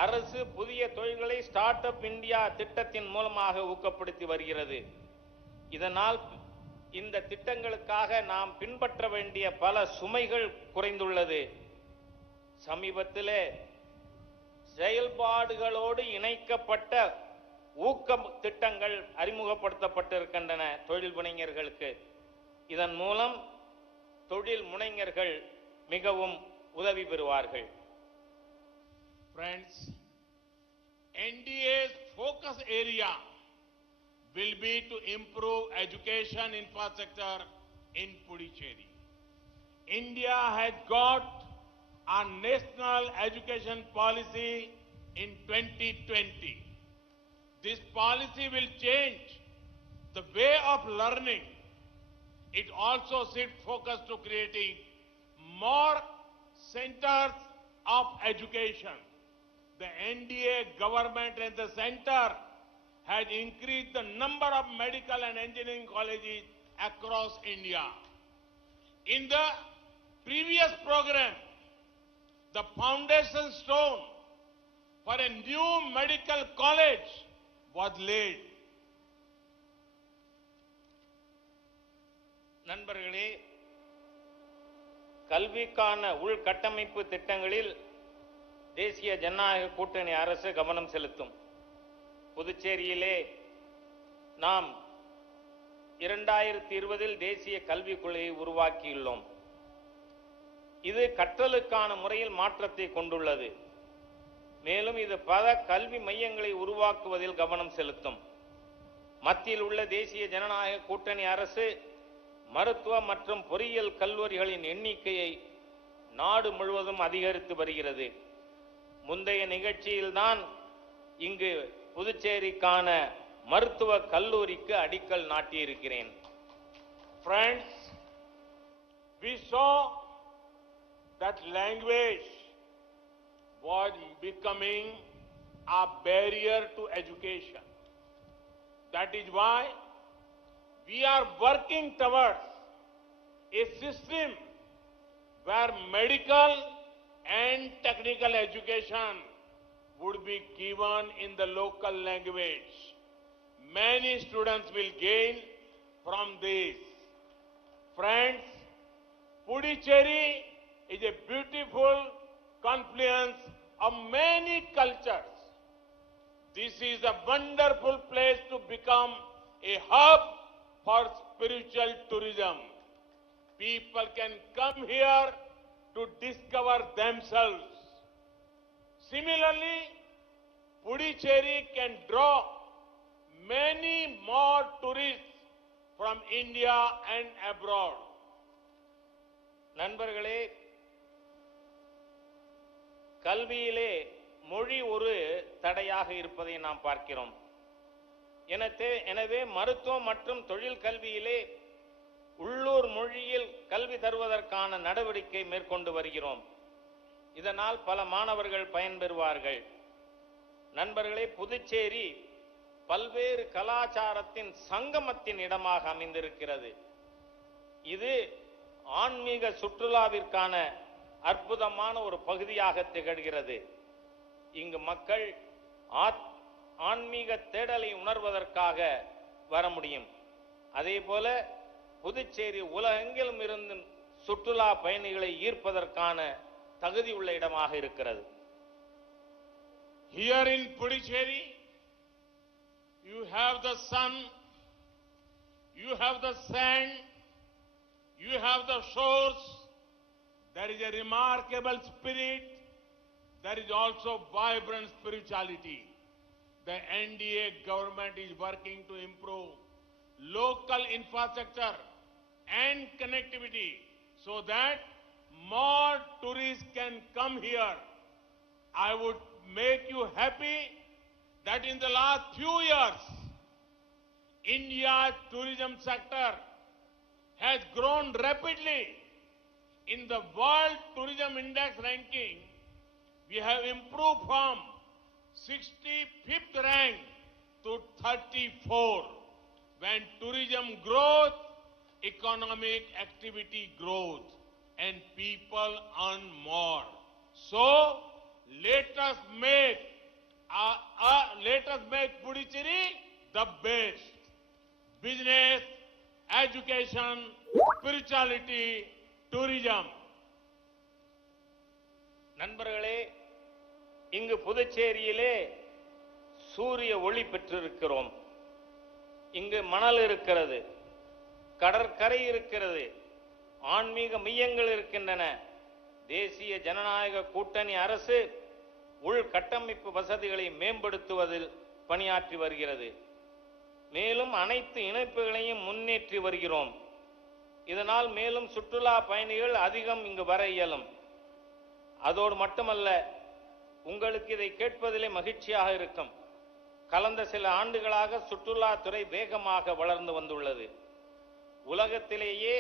அரசு புதிய தொழில்களை ஸ்டார்ட் அப் இந்தியா திட்டத்தின் மூலமாக ஊக்கப்படுத்தி வருகிறது. இதனால் இந்த திட்டங்களுக்காக நாம் பின்பற்ற வேண்டிய பல சுமைகள் குறைந்துள்ளது. சமீபத்திலே செயல்பாடுகளோடு இணைக்கப்பட்ட ஊக்க திட்டங்கள் அறிமுகப்படுத்தப்பட்டிருக்கின்றன தொழில் முனைஞர்களுக்கு. இதன் மூலம் தொழில் முனைஞர்கள் மிகவும் உதவி பெறுவார்கள். Friends, NDA's focus area will be to improve education infrastructure in Puducherry. India has got a national education policy in 2020. This policy will change the way of learning. It also shifts focus to creating more centers of education. The NDA government and the center has increased the number of medical and engineering colleges across India. In the previous program, the foundation stone for a new medical college was laid. நண்பர்களே, கல்விக்கான உள்கட்டமைப்பு திட்டங்களில் தேசிய ஜனநாயக கூட்டணி அரசு கவனம் செலுத்தும். புதுச்சேரியிலே நாம் 2020 தேசிய கல்விக் கொள்கையை உருவாக்கியுள்ளோம். இது கற்றலுக்கான முறையில் மாற்றத்தை கொண்டுள்ளது. மேலும் இது பல கல்வி மையங்களை உருவாக்குவதில் கவனம் செலுத்தும். மத்தியில் உள்ள தேசிய ஜனநாயக கூட்டணி அரசு மருத்துவ மற்றும் பொறியியல் கல்லூரிகளின் எண்ணிக்கையை நாடு முழுவதும் அதிகரித்து வருகிறது. முந்தைய நிகழ்ச்சியில்தான் இங்கு புதுச்சேரிக்கான மருத்துவ கல்லூரிக்கு அடிக்கல் நாட்டியிருக்கிறேன். Friends, we saw that language was becoming a barrier to education. That is why we are working towards a system where medical and technical education would be given in the local language. Many students will gain from this. Friends, Puducherry is a beautiful confluence of many cultures. This is a wonderful place to become a hub for spiritual tourism. People can come here to discover themselves. Similarly, Puducherry can draw many more tourists from India and abroad. நண்பர்களே, கல்வியிலே மொழி ஒரு தடையாக இருப்பதை நாம் பார்க்கிறோம். எனவே மருத்துவம் மற்றும் தொழில் கல்வியிலே உள்ளூர் மொழியில் கல்வி தருவதற்கான நடவடிக்கை மேற்கொண்டு வருகிறோம். இதனால் பல மாணவர்கள் பயன்பெறுவார்கள். நண்பர்களே, புதுச்சேரி பல்வேறு கலாச்சாரத்தின் சங்கமத்தின் இடமாக அமைந்திருக்கிறது. இது ஆன்மீக சுற்றுலாவிற்கான அற்புதமான ஒரு பகுதியாக திகழ்கிறது. இங்கு மக்கள் ஆன்மீக தேடலை உணர்வதற்காக வர முடியும். அதே போல புதுச்சேரி உலகெங்கிலும் இருந்து சுற்றுலா பயணிகளை ஈர்ப்பதற்கான தகுதி உள்ள இடமாக இருக்கிறது. Here in Puducherry, you have the sun, you have the sand, you have the shores. There is a remarkable spirit. There is also vibrant spirituality. The NDA government is working to improve local infrastructure and connectivity so that more tourists can come here. I would make you happy that in the last few years, India's tourism sector has grown rapidly. In the World Tourism Index ranking, we have improved from 65th rank to 34. When tourism grows, economic activity grows and people earn more. So let us make Puducherry the best. Business, education, spirituality, tourism. நண்பர்களே, இங்கு புதுச்சேரியிலே சூரிய ஒளி பெற்றிருக்கிறோம். இங்கு மணல் இருக்கிறது, கடற்கரை இருக்கிறது, ஆன்மீக மையங்கள் இருக்கின்றன. தேசிய ஜனநாயக கூட்டணி அரசு உள்கட்டமைப்பு வசதிகளை மேம்படுத்துவதில் பணியாற்றி வருகிறது. மேலும் அனைத்து இணைப்புகளையும் முன்னேற்றி வருகிறோம். இதனால் மேலும் சுற்றுலா பயணிகள் அதிகம் இங்கு வர இயலும். அதோடு மட்டுமல்ல, உங்களுக்கு இதை கேட்பதிலே மகிழ்ச்சியாக இருக்கும். கடந்த சில ஆண்டுகளாக சுற்றுலாத்துறை வேகமாக வளர்ந்து வந்துள்ளது. உலகத்திலேயே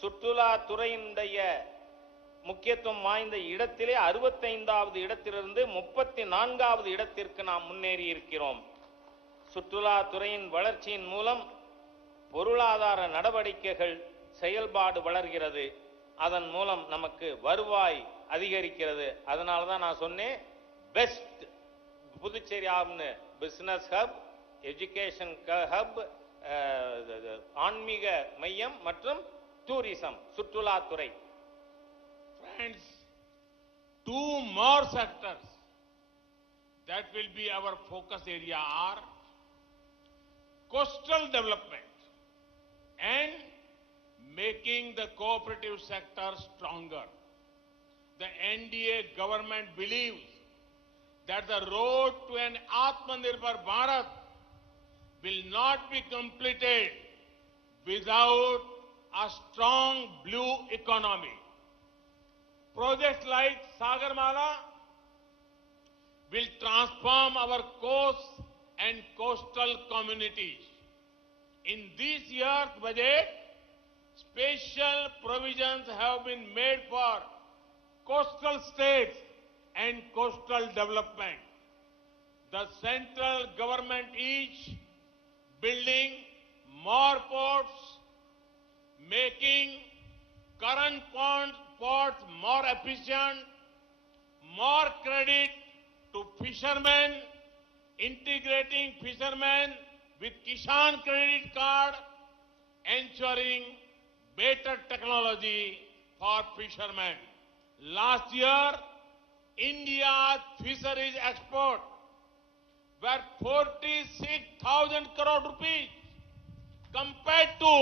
சுற்றுலாத்துறையினுடைய முக்கியத்துவம் வாய்ந்த இடத்திலே 65வது இடத்திலிருந்து 34வது இடத்திற்கு நாம் முன்னேறி இருக்கிறோம். சுற்றுலாத்துறையின் வளர்ச்சியின் மூலம் பொருளாதார நடவடிக்கைகள் செயல்பாடு வளர்கிறது. அதன் மூலம் நமக்கு வருவாய் அதிகரிக்கிறது. அதனால தான் நான் சொன்னேன், பெஸ்ட் புதுச்சேரி ஆகும்னு பிசினஸ் ஹப், எஜுகேஷன் ஹப், ஆன்மீக மையம் மற்றும் டூரிசம் சுற்றுலாத்துறை. Friends, two more sectors that will be our focus area are coastal development and making the cooperative sector stronger. The NDA government believes that the road to an Atmanirbhar Bharat will not be completed without a strong blue economy. Projects like Sagarmala will transform our coast and coastal communities. In this year's budget, special provisions have been made for coastal states and coastal development. The central government is building more ports, making current ports more efficient, more credit to fishermen, integrating fishermen with Kisan credit card, ensuring better technology for fishermen. Last year, India's fisheries export were 46,000 crore rupees compared to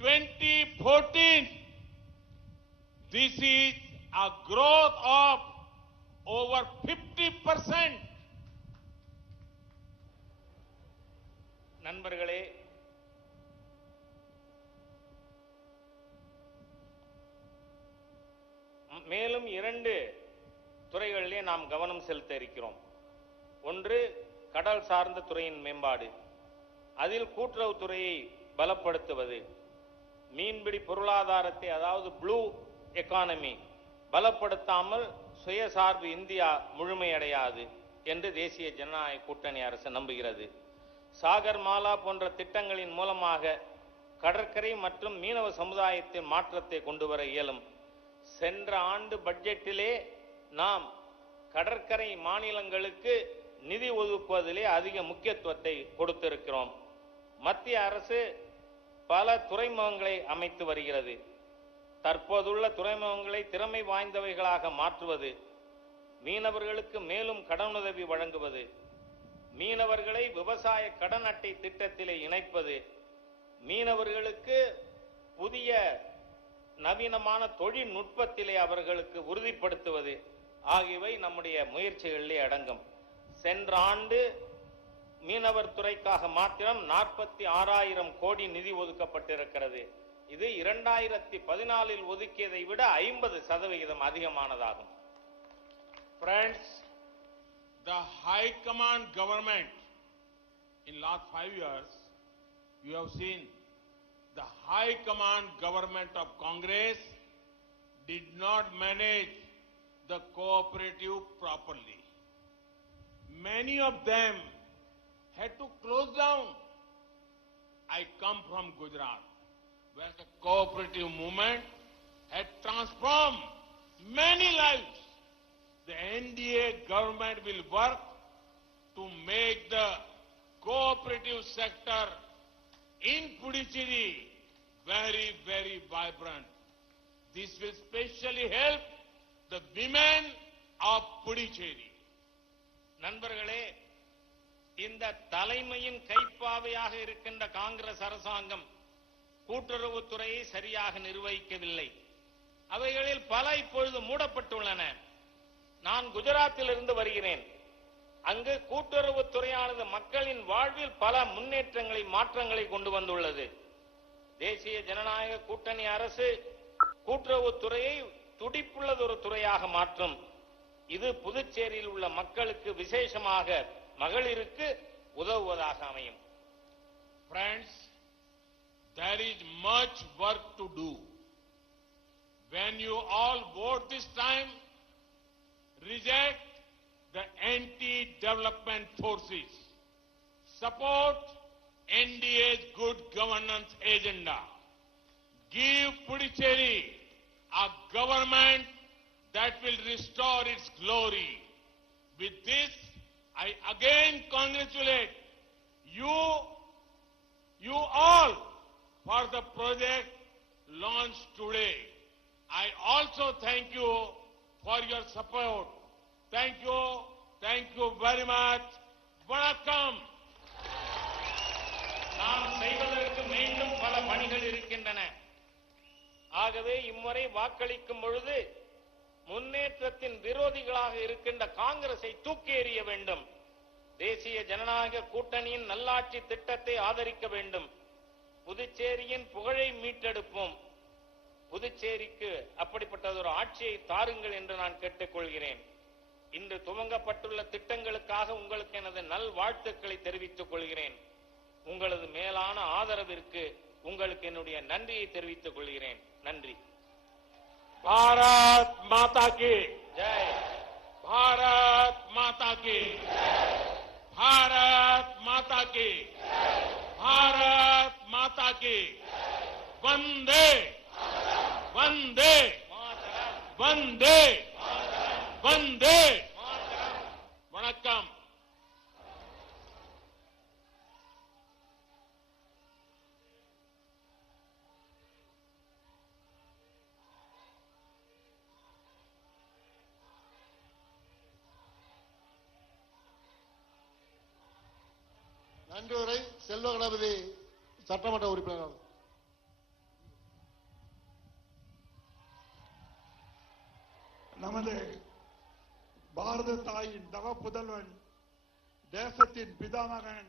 2014. This is a growth of over 50%. நண்பர்களே, மேலும் 2 துறைகளிலே நாம் கவனம் செலுத்த இருக்கிறோம். ஒன்று கடல் சார்ந்த துறையின் மேம்பாடு, அதில் கூட்டுறவுத்துறையை பலப்படுத்துவது, மீன்பிடி பொருளாதாரத்தை அதாவது ப்ளூ எக்கானமி பலப்படுத்தாமல் சுயசார்பு இந்தியா முழுமையடையாது என்று தேசிய ஜனநாயக கூட்டணி அரசு நம்புகிறது. சாகர் மாலா போன்ற திட்டங்களின் மூலமாக கடற்கரை மற்றும் மீனவ சமுதாயத்தின் மாற்றத்தை கொண்டு வர இயலும். சென்ற ஆண்டு பட்ஜெட்டிலே நாம் கடற்கரை மாநிலங்களுக்கு நிதி ஒதுக்குவதிலே அதிக முக்கியத்துவத்தை கொடுத்திருக்கிறோம். மத்திய அரசு பல துறைமுகங்களை அமைத்து வருகிறது. தற்போதுள்ள துறைமுகங்களை திறமை வாய்ந்தவைகளாக மாற்றுவது, மீனவர்களுக்கு மேலும் கடனுதவி வழங்குவது, மீனவர்களை விவசாய கடன் அட்டை திட்டத்திலே இணைப்பது, மீனவர்களுக்கு புதிய நவீனமான தொழில்நுட்பத்திலே அவர்களுக்கு உறுதிப்படுத்துவது ஆகியவை நம்முடைய முயற்சிகளிலே அடங்கும். சென்ற ஆண்டு மீனவர் துறைக்காக மாத்திரம் 46,000 கோடி நிதி ஒதுக்கப்பட்டிருக்கிறது. இது 2014 ஒதுக்கியதை விட 50% அதிகமானதாகும். Friends, the High Command government in last 5 years, you have seen the High Command government of Congress did not manage the cooperative properly. Many of them had to close down. I come from Gujarat, where the cooperative movement had transformed many lives. The NDA government will work to make the cooperative sector in Puducherry very, very vibrant. This will especially help the women of Puducherry. நண்பர்களே, இந்த தலைமையின் கைப்பாவையாக இருக்கின்ற காங்கிரஸ் அரசாங்கம் கூட்டுறவுத்துறையை சரியாக நிர்வகிக்கவில்லை. அவைகளில் பல இப்பொழுது மூடப்பட்டுள்ளன. நான் குஜராத்தில் இருந்து வருகிறேன். அங்கு கூட்டுறவுத்துறையானது மக்களின் வாழ்வில் பல முன்னேற்றங்களை மாற்றங்களை கொண்டு வந்துள்ளது. தேசிய ஜனநாயக கூட்டணி அரசு கூட்டுறவுத்துறையை துடிப்புள்ளதொரு துறையாக மாற்றும். இது புதுச்சேரியில் உள்ள மக்களுக்கு விசேஷமாக மகளிருக்கு உதவுவதாக அமையும். Friends, there is much work to do. When you all vote this time, reject the anti-development forces. Support NDA's good governance agenda. Give Puducherry a government that will restore its glory. With this, I again congratulate you all for the project launched today. I also thank you for your support. Thank you very much. Vanakkam. நாம் செய்வதற்கு மீண்டும் பல பணிகள் இருக்கின்றன. ஆகவே இம்முறை வாக்களிக்கும் பொழுது முன்னேற்றத்தின் விரோதிகளாக இருக்கின்ற காங்கிரஸை தூக்கி எறிய வேண்டும். தேசிய ஜனநாயக கூட்டணியின் நல்லாட்சி திட்டத்தை ஆதரிக்க வேண்டும். புதுச்சேரியின் புகழை மீட்டெடுப்போம். புதுச்சேரிக்கு அப்படிப்பட்டதொரு ஆட்சியை தாருங்கள் என்று நான் கேட்டுக்கொள்கிறேன். இன்று துவங்கப்பட்டுள்ள திட்டங்களுக்காக உங்களுக்கு எனது நல்வாழ்த்துக்களை தெரிவித்துக் கொள்கிறேன். உங்களது மேலான ஆதரவிற்கு உங்களுக்கு என்னுடைய நன்றியை தெரிவித்துக் கொள்கிறேன். நன்றி. भारत माता की ஜெய். भारत माता की भारत माता की भारत माता की वंदे वंदे மாதரம். वंदे वंदे வணக்கம். நன்றி உரை செல்வ கணபதி சட்டமன்ற உறுப்பினர். நமது பாரத தாயின் தவ புதல்வன், தேசத்தின் பிதாமகன்,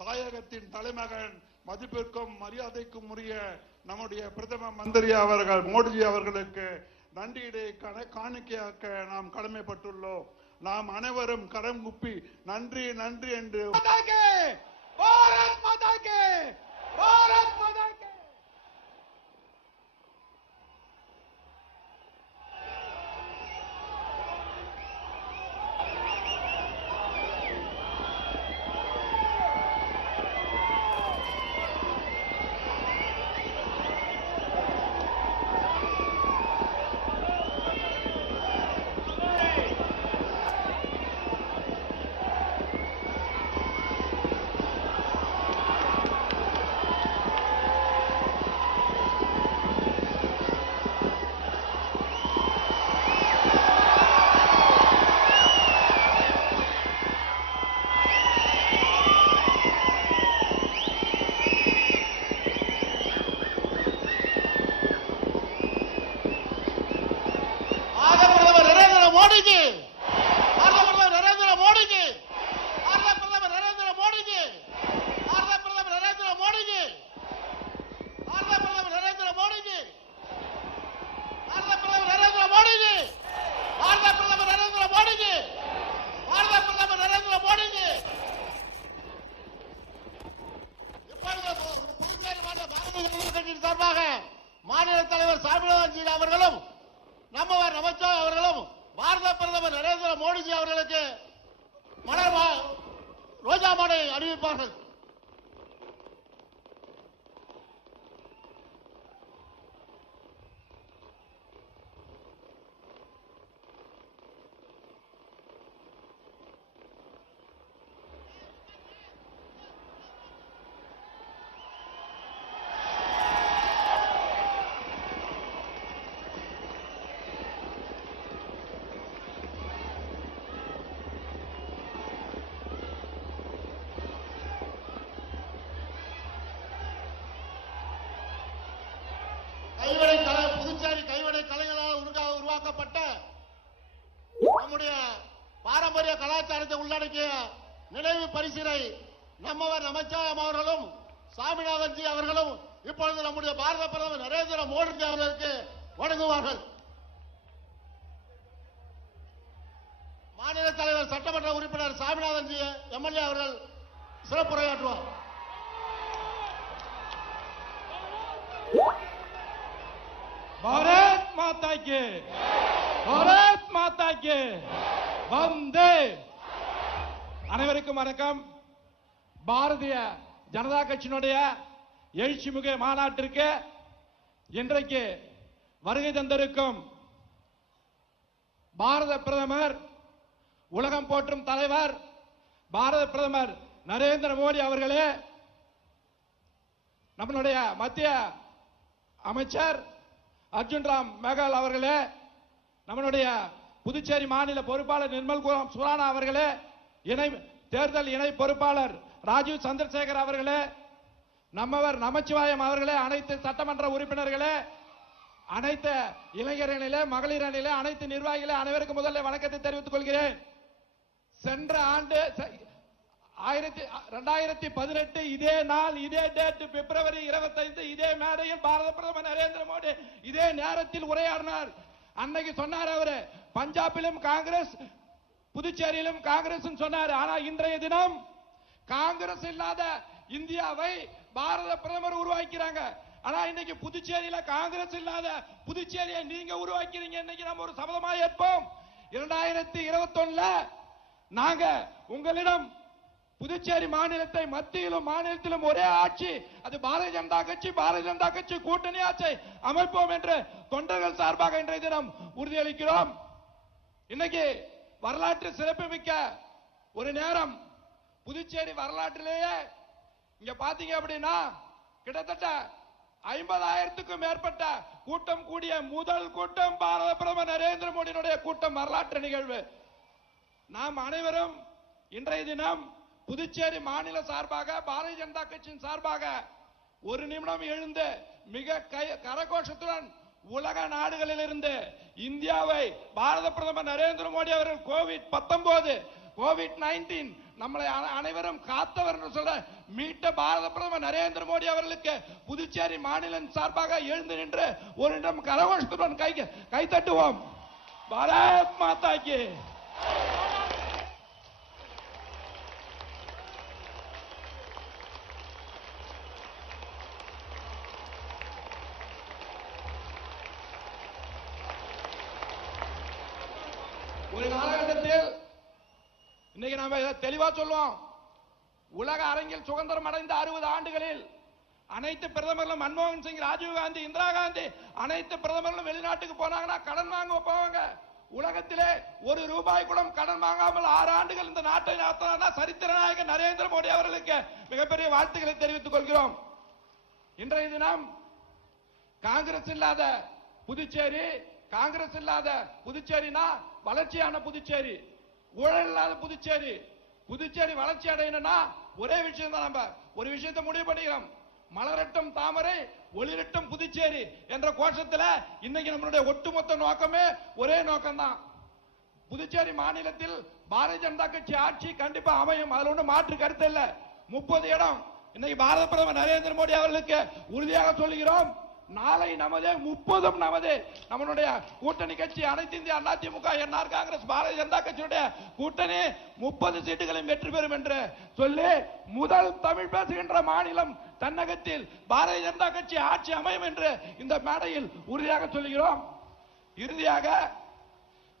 தாயகத்தின் தலைமகன், மதிப்பிற்கும் மரியாதைக்கும் உரிய நம்முடைய பிரதம மந்திரி அவர்கள் மோடிஜி அவர்களுக்கு நன்றியிடை காணிக்கையாக்க நாம் கடமைப்பட்டுள்ளோம். நாம் அனைவரும் கரம் குப்பி நன்றி நன்றி என்று भारत माता के भारत माता के சார்பாக மாநில தலைவர் சாமிநாதன் அவர்களும் நம்மவர் நமச்சிவாயம் அவர்களும் பாரத பிரதமர் நரேந்திர மோடிஜி அவர்களுக்கு ரோஜா மாலை அறிவிப்பார்கள். புதுச்சேரி கைவினை கலைஞர்களால் உருவாக்கப்பட்ட நம்முடைய பாரம்பரிய கலாச்சாரத்தை உள்ளடக்கிய நினைவு பரிசினை நம்மவர் நமச்சிவாயம் அவர்களும் சாமிநாதன்ஜி அவர்களும் இப்பொழுது நம்முடைய பாரத பிரதமர் நரேந்திர மோடிஜி அவர்களுக்கு வழங்குவார்கள். மாநில தலைவர் சட்டமன்ற உறுப்பினர் சாமிநாதன்ஜி எம்எல்ஏ அவர்கள் சிறப்புரையாற்றுவார். भारत माता के भारत माता के वंदे. அனைவருக்கும் வணக்கம். பாரதிய ஜனதா கட்சியினுடைய எழுச்சிமிகு மாநாட்டிற்கு இன்றைக்கு வருகை தந்திருக்கும் பாரத பிரதமர், உலகம் போற்றும் தலைவர் பாரத பிரதமர் நரேந்திர மோடி அவர்களே, நம்மளுடைய மத்திய அமைச்சர் அர்ஜுன் ராம் மேகால் அவர்களே, நம்மளுடைய புதுச்சேரி மாநில பொறுப்பாளர் நிர்மல்குமார் சுரானா அவர்களே, தேர்தல் இணை பொறுப்பாளர் ராஜீவ் சந்திரசேகர் அவர்களே, நம்மவர் நமச்சிவாயம் அவர்களே, அனைத்து சட்டமன்ற உறுப்பினர்களே, அனைத்து இளைஞரணிலே, மகளிர் அணியிலே, அனைத்து நிர்வாகிகளே, அனைவருக்கும் முதல்ல வணக்கத்தை தெரிவித்துக் கொள்கிறேன். சென்ற ஆண்டு 2018 இதே நாள் இதே டேட் பிப்ரவரி 25 இதே மேடையில் பாரத பிரதமர் நரேந்திர மோடி இதே நேரத்தில் உரையாடினார். அன்னைக்கு சொன்னார் அவரு, பஞ்சாபிலும் காங்கிரஸ் புதுச்சேரியிலும் காங்கிரஸ் சொன்னார். ஆனா இன்றைய தினம் காங்கிரஸ் இல்லாத இந்தியாவை பாரத பிரதமர் உருவாக்கிறாங்க. ஆனா இன்னைக்கு புதுச்சேரியில காங்கிரஸ் இல்லாத புதுச்சேரியை நீங்க உருவாக்கிறீங்க. இன்னைக்கு நம்ம ஒரு சபதமா ஏற்போம். 2021 நாங்க உங்களிடம் புதுச்சேரி மாநிலத்தை மத்தியிலும் மாநிலத்திலும் ஒரே ஆட்சி, அது பாரதிய ஜனதா கட்சி கூட்டணி ஆட்சி அமைப்போம் என்று தொண்டர்கள் சார்பாக இன்றைய தினம் உறுதியளிக்கிறோம். இன்னைக்கு வரலாற்று சிறப்புமிக்க ஒரு நேரம். புதுச்சேரி வரலாற்றிலேயே இங்க பாத்தீங்க அப்படின்னா கிட்டத்தட்ட 50,000க்கும் மேற்பட்ட கூட்டம் கூடிய முதல் கூட்டம் பாரத பிரதமர் நரேந்திர மோடியினுடைய கூட்டம், வரலாற்று நிகழ்வு. நாம் அனைவரும் இன்றைய தினம் புதுச்சேரி மாநில சார்பாக பாரதிய ஜனதா கட்சியின் சார்பாக ஒரு நிமிடம் எழுந்து மிக கரகோஷத்துடன் உலக நாடுகளில் இருந்து இந்தியாவை பாரத பிரதமர் நரேந்திர மோடி அவர்கள் கோவிட்-19 நம்மளை அனைவரும் காத்தவர் என்று சொல்ற மீட்ட பாரத பிரதமர் நரேந்திர மோடி அவர்களுக்கு புதுச்சேரி மாநிலம் சார்பாக எழுந்து நின்று ஒரு நிமிடம் கரகோஷத்துடன் கை தட்டுவோம். பாரத் மாதா கி. ஒரு காலகட்டத்தில் இன்னைக்கு நாம தெளிவா சொல்லுவோம், உலக அரங்கில் சுதந்திரம் அடைந்த 60 ஆண்டுகளில் அனைத்து பிரதமர்களும் மன்மோகன் சிங், ராஜீவ் காந்தி, இந்திரா காந்தி அனைத்து பிரதமர்களும் வெளிநாட்டுக்கு போனாங்கன்னா கடன் வாங்க போவாங்க. உலகத்திலே ஒரு ரூபாய் கூட கடன் வாங்காமல் 6 ஆண்டுகள் இந்த நாட்டை நடத்தினார் சரித்திர நாயகர் நரேந்திர மோடி அவர்களுக்கு மிகப்பெரிய வாழ்த்துக்களை தெரிவித்துக் கொள்கிறோம். இன்றைய தினம் காங்கிரஸ் இல்லாத புதுச்சேரினா வளர்ச்சியான புதுச்சேரி, ஊழல் இல்லாத புதுச்சேரி வளர்ச்சி அடையணும்னா ஒரே விஷயம் தான். நம்ம ஒரு விஷயத்தை முடிவு பண்ணிக்கிறோம், மலரட்டும் தாமரை ஒளிரட்டும் புதுச்சேரி என்ற கோஷத்துல இன்னைக்கு நம்மளுடைய ஒட்டுமொத்த நோக்கமே ஒரே நோக்கம் தான். புதுச்சேரி மாநிலத்தில் பாரதிய ஜனதா கட்சி ஆட்சி கண்டிப்பா அமையும், அதுல ஒன்றும் மாற்று கருத்து இல்ல. 30 இடம் இன்னைக்கு பாரத பிரதமர் நரேந்திர மோடி அவர்களுக்கு உறுதியாக சொல்கிறோம். நாளை நமதே, 30 நமதே. நம்மளுடைய கூட்டணி கட்சி அனைத்து இந்திய அண்ணா திமுக, என்ஆர் காங்கிரஸ், பாரதிய ஜனதா கட்சியுடைய கூட்டணி 30 சீட்டுகளையும் வெற்றி பெறும் என்று சொல்லி முதல் தமிழ் பேசுகின்ற மாநிலம் தன்னகத்தில் பாரதிய ஜனதா கட்சி ஆட்சி அமையும் என்று இந்த மேடையில் உறுதியாக சொல்கிறோம். இறுதியாக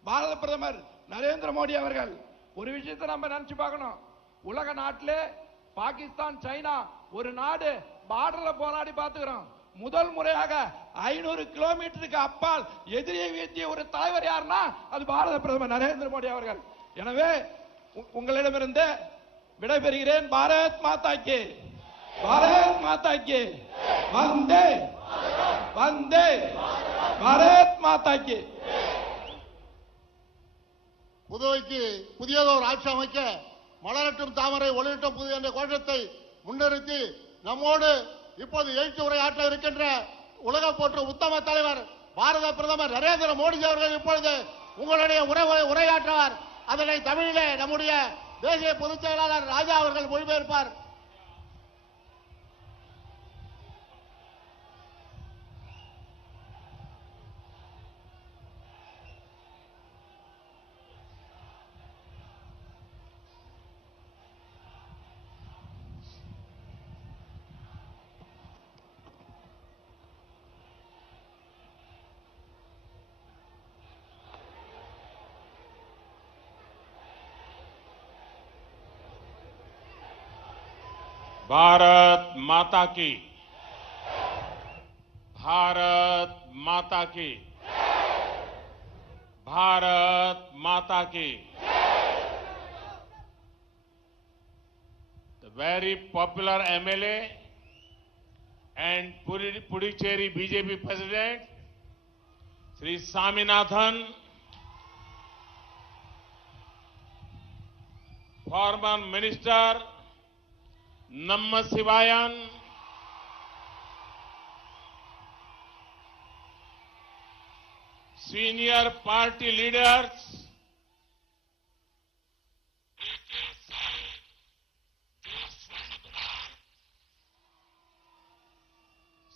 பாரத பிரதமர் நரேந்திர மோடி அவர்கள் ஒரு விஷயத்தை நம்ம நினைச்சு பார்க்கணும். உலக நாட்டிலே பாகிஸ்தான், சைனா ஒரு நாடு பார்டர்ல போராடி பார்த்துக்கிறோம். முதல் முறையாக 500 கிலோமீட்டருக்கு அப்பால் எதிரியை வீழ்த்திய ஒரு தலைவர் யாருன்னா அது பாரத பிரதமர் நரேந்திர மோடி அவர்கள். எனவே உங்களிடமிருந்து விடைபெறுகிறேன். பாரத் மாதா கி, பாரத் மாதா கி, வந்தே வந்தே பாரத் மாதா கி. புதுவைக்கு புதியதோர் ஆட்சி அமைக்க மலரட்டும் தாமரை ஒளிரட்டும் புதிய என்ற கோஷத்தை முன்னிறுத்தி நம்மோடு இப்போது எழுச்சி உரையாற்ற இருக்கின்ற உலக போற்றும் உத்தம தலைவர் பாரத பிரதமர் நரேந்திர மோடி அவர்கள் இப்பொழுது உங்களுடைய உரையாற்றுவார். அதனை தமிழிலே நம்முடைய தேசிய பொதுச் செயலாளர் ராஜா அவர்கள் மொழிபெயர்ப்பார். भारत माता की, भारत माता की, भारत माता की। the very popular MLA and Puducherry BJP President, Sri Swaminathan, former Minister Namasivayan, senior party leaders,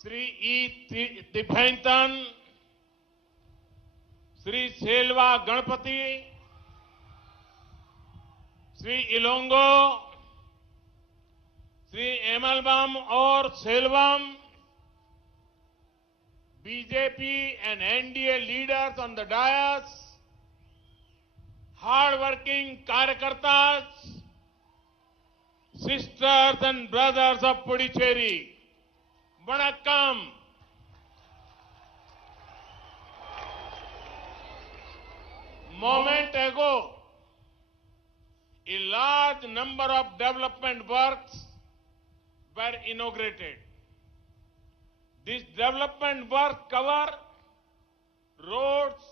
Sri E. Diphentan, Sri Selva Ganpati, Sri Ilongo, Sri Emalbam or Selvam, BJP and NDA leaders on the dais, hard-working Karyakartas, sisters and brothers of Puducherry, Vanakkam. Moment ago, a large number of development works were inaugurated. This development work cover roads,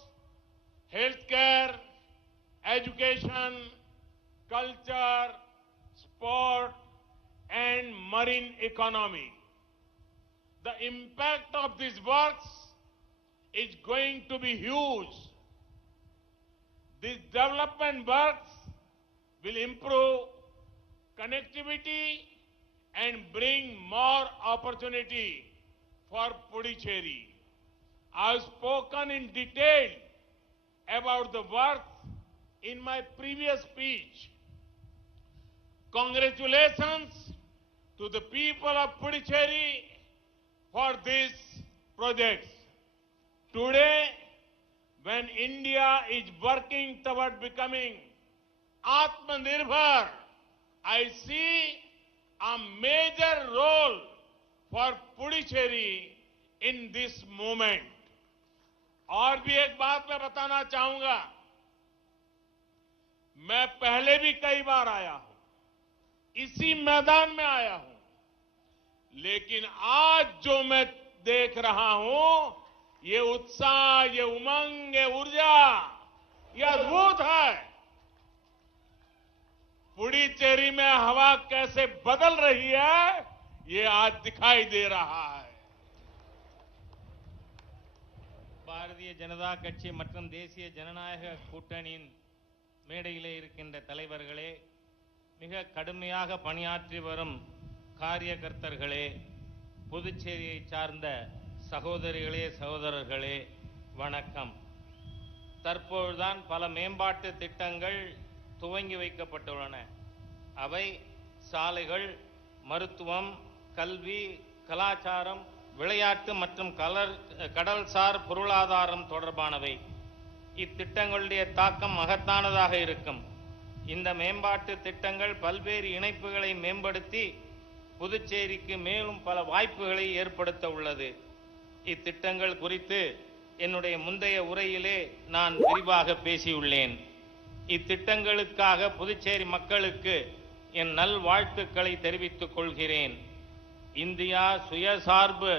healthcare, education, culture, sport, and marine economy. The impact of these works is going to be huge. These development works will improve connectivity and bring more opportunity for Puducherry. I have spoken in detail about the works in my previous speech. Congratulations to the people of Puducherry for these projects. Today, when India is working toward becoming Atmanirbhar, I see a major role for Puducherry in this moment. और भी एक बात मैं बताना चाहूंगा, मैं पहले भी कई बार आया हूं, इसी मैदान में आया हूं, लेकिन आज जो मैं देख रहा हूं, ये उत्साह, ये उमंग, ये ऊर्जा, ये अद्भुत है। पुडुचेरी में हवा कैसे बदल रही है, ये आज दिखाई दे रहा है। பாரதிய ஜனதா கட்சி மற்றும் தேசிய ஜனநாயக கூட்டணியின் மேடையிலே இருக்கின்ற தலைவர்களே, மிக கடுமையாக பணியாற்றி வரும் காரியகர்த்தர்களே, புதுச்சேரியை சார்ந்த சகோதரிகளே, சகோதரர்களே, வணக்கம். தற்போதுதான் பல மேம்பாட்டு திட்டங்கள் துவங்கி வைக்கப்பட்டுள்ளன. அவை சாலைகள், மருத்துவம், கல்வி, கலாச்சாரம், விளையாட்டு மற்றும் கடல்சார் பொருளாதாரம் தொடர்பானவை. இத்திட்டங்களுடைய தாக்கம் மகத்தானதாக இருக்கும். இந்த மேம்பாட்டு திட்டங்கள் பல்வேறு இணைப்புகளை மேம்படுத்தி புதுச்சேரிக்கு மேலும் பல வாய்ப்புகளை ஏற்படுத்த உள்ளது. இத்திட்டங்கள் குறித்து என்னுடைய முந்தைய உரையிலே நான் விரிவாக பேசியுள்ளேன். இத்திட்டங்களுக்காக புதுச்சேரி மக்களுக்கு என் நல்வாழ்த்துக்களை தெரிவித்துக் கொள்கிறேன். இந்தியா சுயசார்பு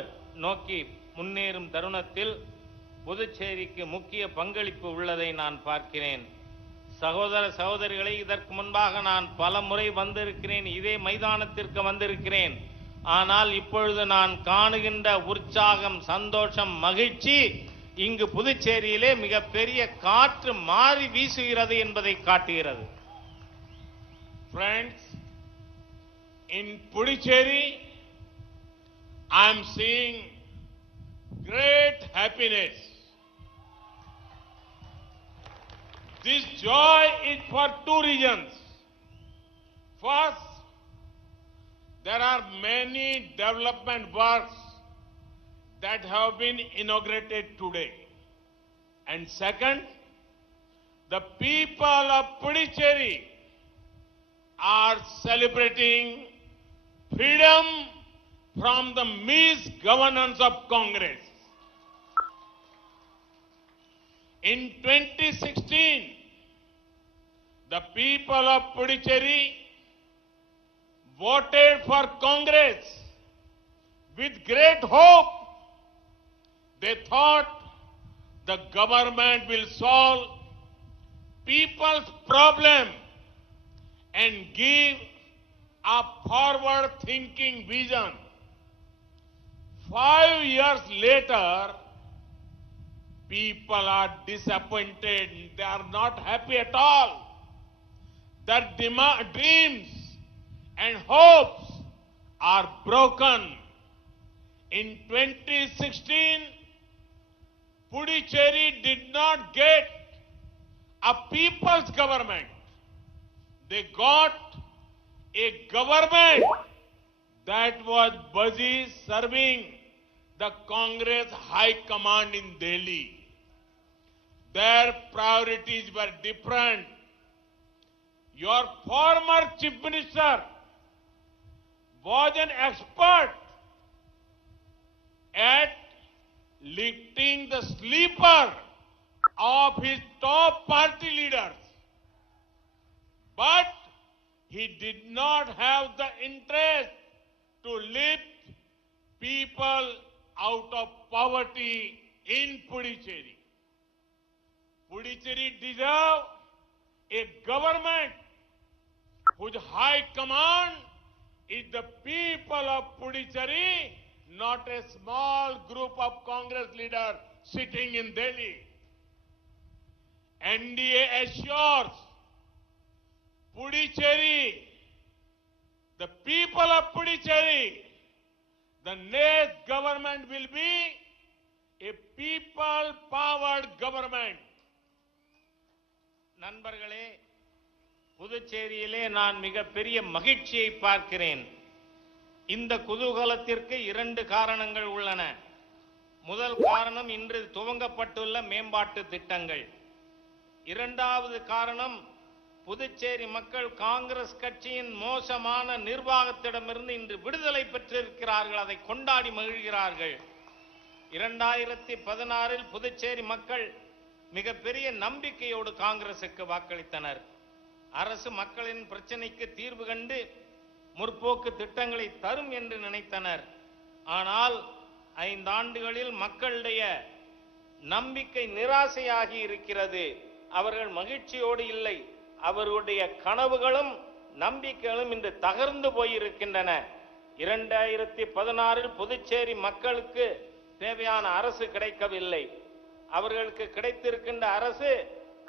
நோக்கி முன்னேறும் தருணத்தில் புதுச்சேரிக்கு முக்கிய பங்களிப்பு உள்ளதை நான் பார்க்கிறேன். சகோதர சகோதரிகளை, இதற்கு முன்பாக நான் பல முறை வந்திருக்கிறேன், இதே மைதானத்திற்கு வந்திருக்கிறேன். ஆனால் இப்பொழுது நான் காணுகின்ற உற்சாகம், சந்தோஷம், மகிழ்ச்சி இங்கு புதுச்சேரியிலே மிகப்பெரிய காற்று மாறி வீசுகிறது என்பதை காட்டுகிறது. Friends, in Puducherry, I am seeing great happiness. This joy is for two reasons. First, there are many development works that have been inaugurated today. And second, the people of Puducherry are celebrating freedom from the misgovernance of Congress. In 2016, the people of Puducherry voted for Congress with great hope. They thought the government will solve people's problem and give a forward-thinking vision. 5 years later, people are disappointed. They are not happy at all. Their dreams and hopes are broken. In 2016, Puducherry did not get a people's government. They got a government that was busy serving the Congress High Command in Delhi. Their priorities were different. Your former Chief Minister was an expert at lifting the sleeper of his top party leaders. But he did not have the interest to lift people out of poverty in Puducherry. Puducherry deserves a government whose high command is the people of Puducherry, not a small group of Congress leaders sitting in Delhi. NDA assures Puducherry, the people of Puducherry, the next government will be a people-powered government. நண்பர்களே, புதுச்சேரியிலே நான் மிகப்பெரிய மகிழ்ச்சியை பார்க்கிறேன். இந்த குதூகலத்திற்கு 2 காரணங்கள் உள்ளன. முதல் காரணம் இன்று துவங்கப்பட்டுள்ள மேம்பாட்டு திட்டங்கள். இரண்டாவது காரணம் புதுச்சேரி மக்கள் காங்கிரஸ் கட்சியின் மோசமான நிர்வாகத்திடமிருந்து இன்று விடுதலை பெற்றிருக்கிறார்கள். அதை கொண்டாடி மகிழ்கிறார்கள். 2016இல் புதுச்சேரி மக்கள் மிகப்பெரிய நம்பிக்கையோடு காங்கிரசுக்கு வாக்களித்தனர். அரசு மக்களின் பிரச்சனைக்கு தீர்வு கண்டு முற்போக்கு திட்டங்களை தரும் என்று நினைத்தனர். ஆனால் 5 ஆண்டுகளில் மக்களுடைய நம்பிக்கை நிராசையாகி இருக்கிறது. அவர்கள் மகிழ்ச்சியோடு இல்லை. அவருடைய கனவுகளும் நம்பிக்கைகளும் இன்று தகர்ந்து போயிருக்கின்றன. 2016இல் புதுச்சேரி மக்களுக்கு தேவையான அரசு கிடைக்கவில்லை. அவர்களுக்கு கிடைத்திருக்கின்ற அரசு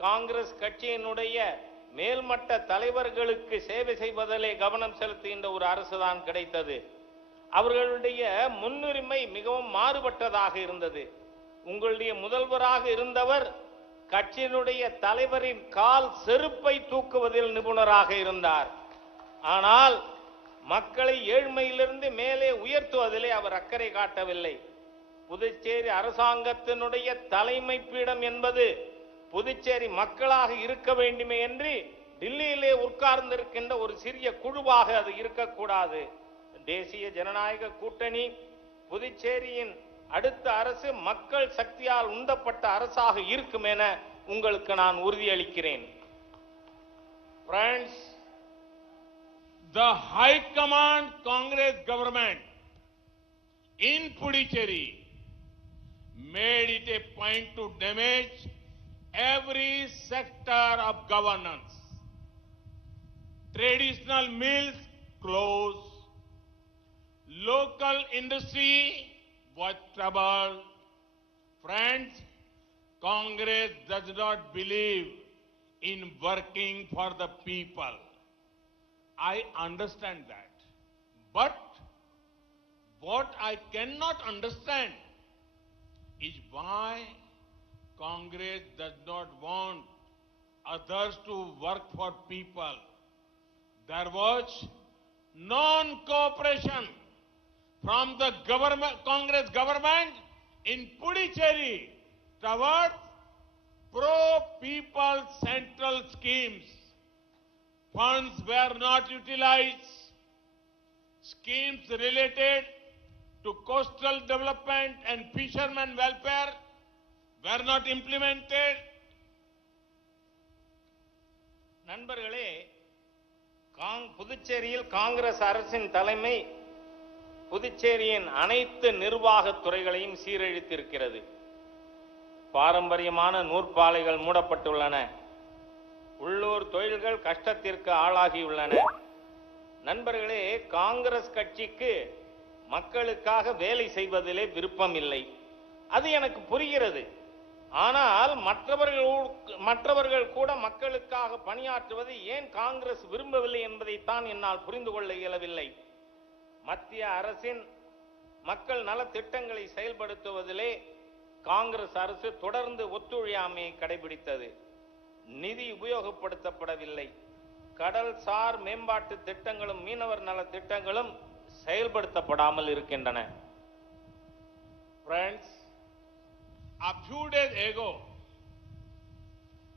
காங்கிரஸ் கட்சியினுடைய மேல்மட்ட தலைவர்களுக்கு சேவை செய்வதிலே கவனம் செலுத்துகின்ற ஒரு அரசுதான் கிடைத்தது. அவர்களுடைய முன்னுரிமை மிகவும் மாறுபட்டதாக இருந்தது. உங்களுடைய முதல்வராக இருந்தவர் கட்சியினுடைய தலைவரின் கால் செருப்பை தூக்குவதில் நிபுணராக இருந்தார். ஆனால் மக்களை ஏழ்மையிலிருந்து மேலே உயர்த்துவதிலே அவர் அக்கறை காட்டவில்லை. புதுச்சேரி அரசாங்கத்தினுடைய தலைமை பீடம் என்பது புதுச்சேரி மக்களாக இருக்க வேண்டுமே என்று டில்லியிலே உட்கார்ந்திருக்கின்ற ஒரு சிறிய குழுவாக அது இருக்கக்கூடாது. தேசிய ஜனநாயக கூட்டணி புதுச்சேரியின் அடுத்த அரசு மக்கள் சக்தியால் உந்தப்பட்ட அரசாக இருக்கும் என உங்களுக்கு நான் உறுதியளிக்கிறேன். Friends, the High Command Congress government in Puducherry made it a point to damage every sector of governance. Traditional mills closed, local industry was troubled. Friends, Congress does not believe in working for the people. I understand that. But what I cannot understand is why Congress does not want others to work for people. There was non-cooperation from the Congress government in Puducherry towards pro-people central schemes. Funds were not utilized. Schemes related to coastal development and fishermen welfare were not implemented. நண்பர்களே, புதுச்சேரியில் காங்கிரஸ் அரசின் தலைமை புதுச்சேரியின் அனைத்து நிர்வாகத் துறைகளையும் சீரழித்திருக்கிறது. பாரம்பரியமான நூற்பாலைகள் மூடப்பட்டுள்ளன. உள்ளூர் தொழில்கள் கஷ்டத்திற்கு ஆளாகியுள்ளன. நண்பர்களே, காங்கிரஸ் கட்சிக்கு மக்களுக்காக வேலை செய்வதிலே விருப்பம் இல்லை. அது எனக்கு புரிகிறது. ஆனால் மற்றவர்கள் கூட மக்களுக்காக பணியாற்றுவது ஏன் காங்கிரஸ் விரும்பவில்லை என்பதைத்தான் என்னால் புரிந்து கொள்ள இயலவில்லை. மத்திய அரசின் மக்கள் நல திட்டங்களை செயல்படுத்துவதிலே காங்கிரஸ் அரசு தொடர்ந்து ஒத்துழையாமையை கடைபிடித்தது. நிதி உபயோகப்படுத்தப்படவில்லை. கடல்சார் மேம்பாட்டு திட்டங்களும் மீனவர் நல திட்டங்களும் செயல்படுத்தப்படாமல் இருக்கின்றன. Friends, a few days ago,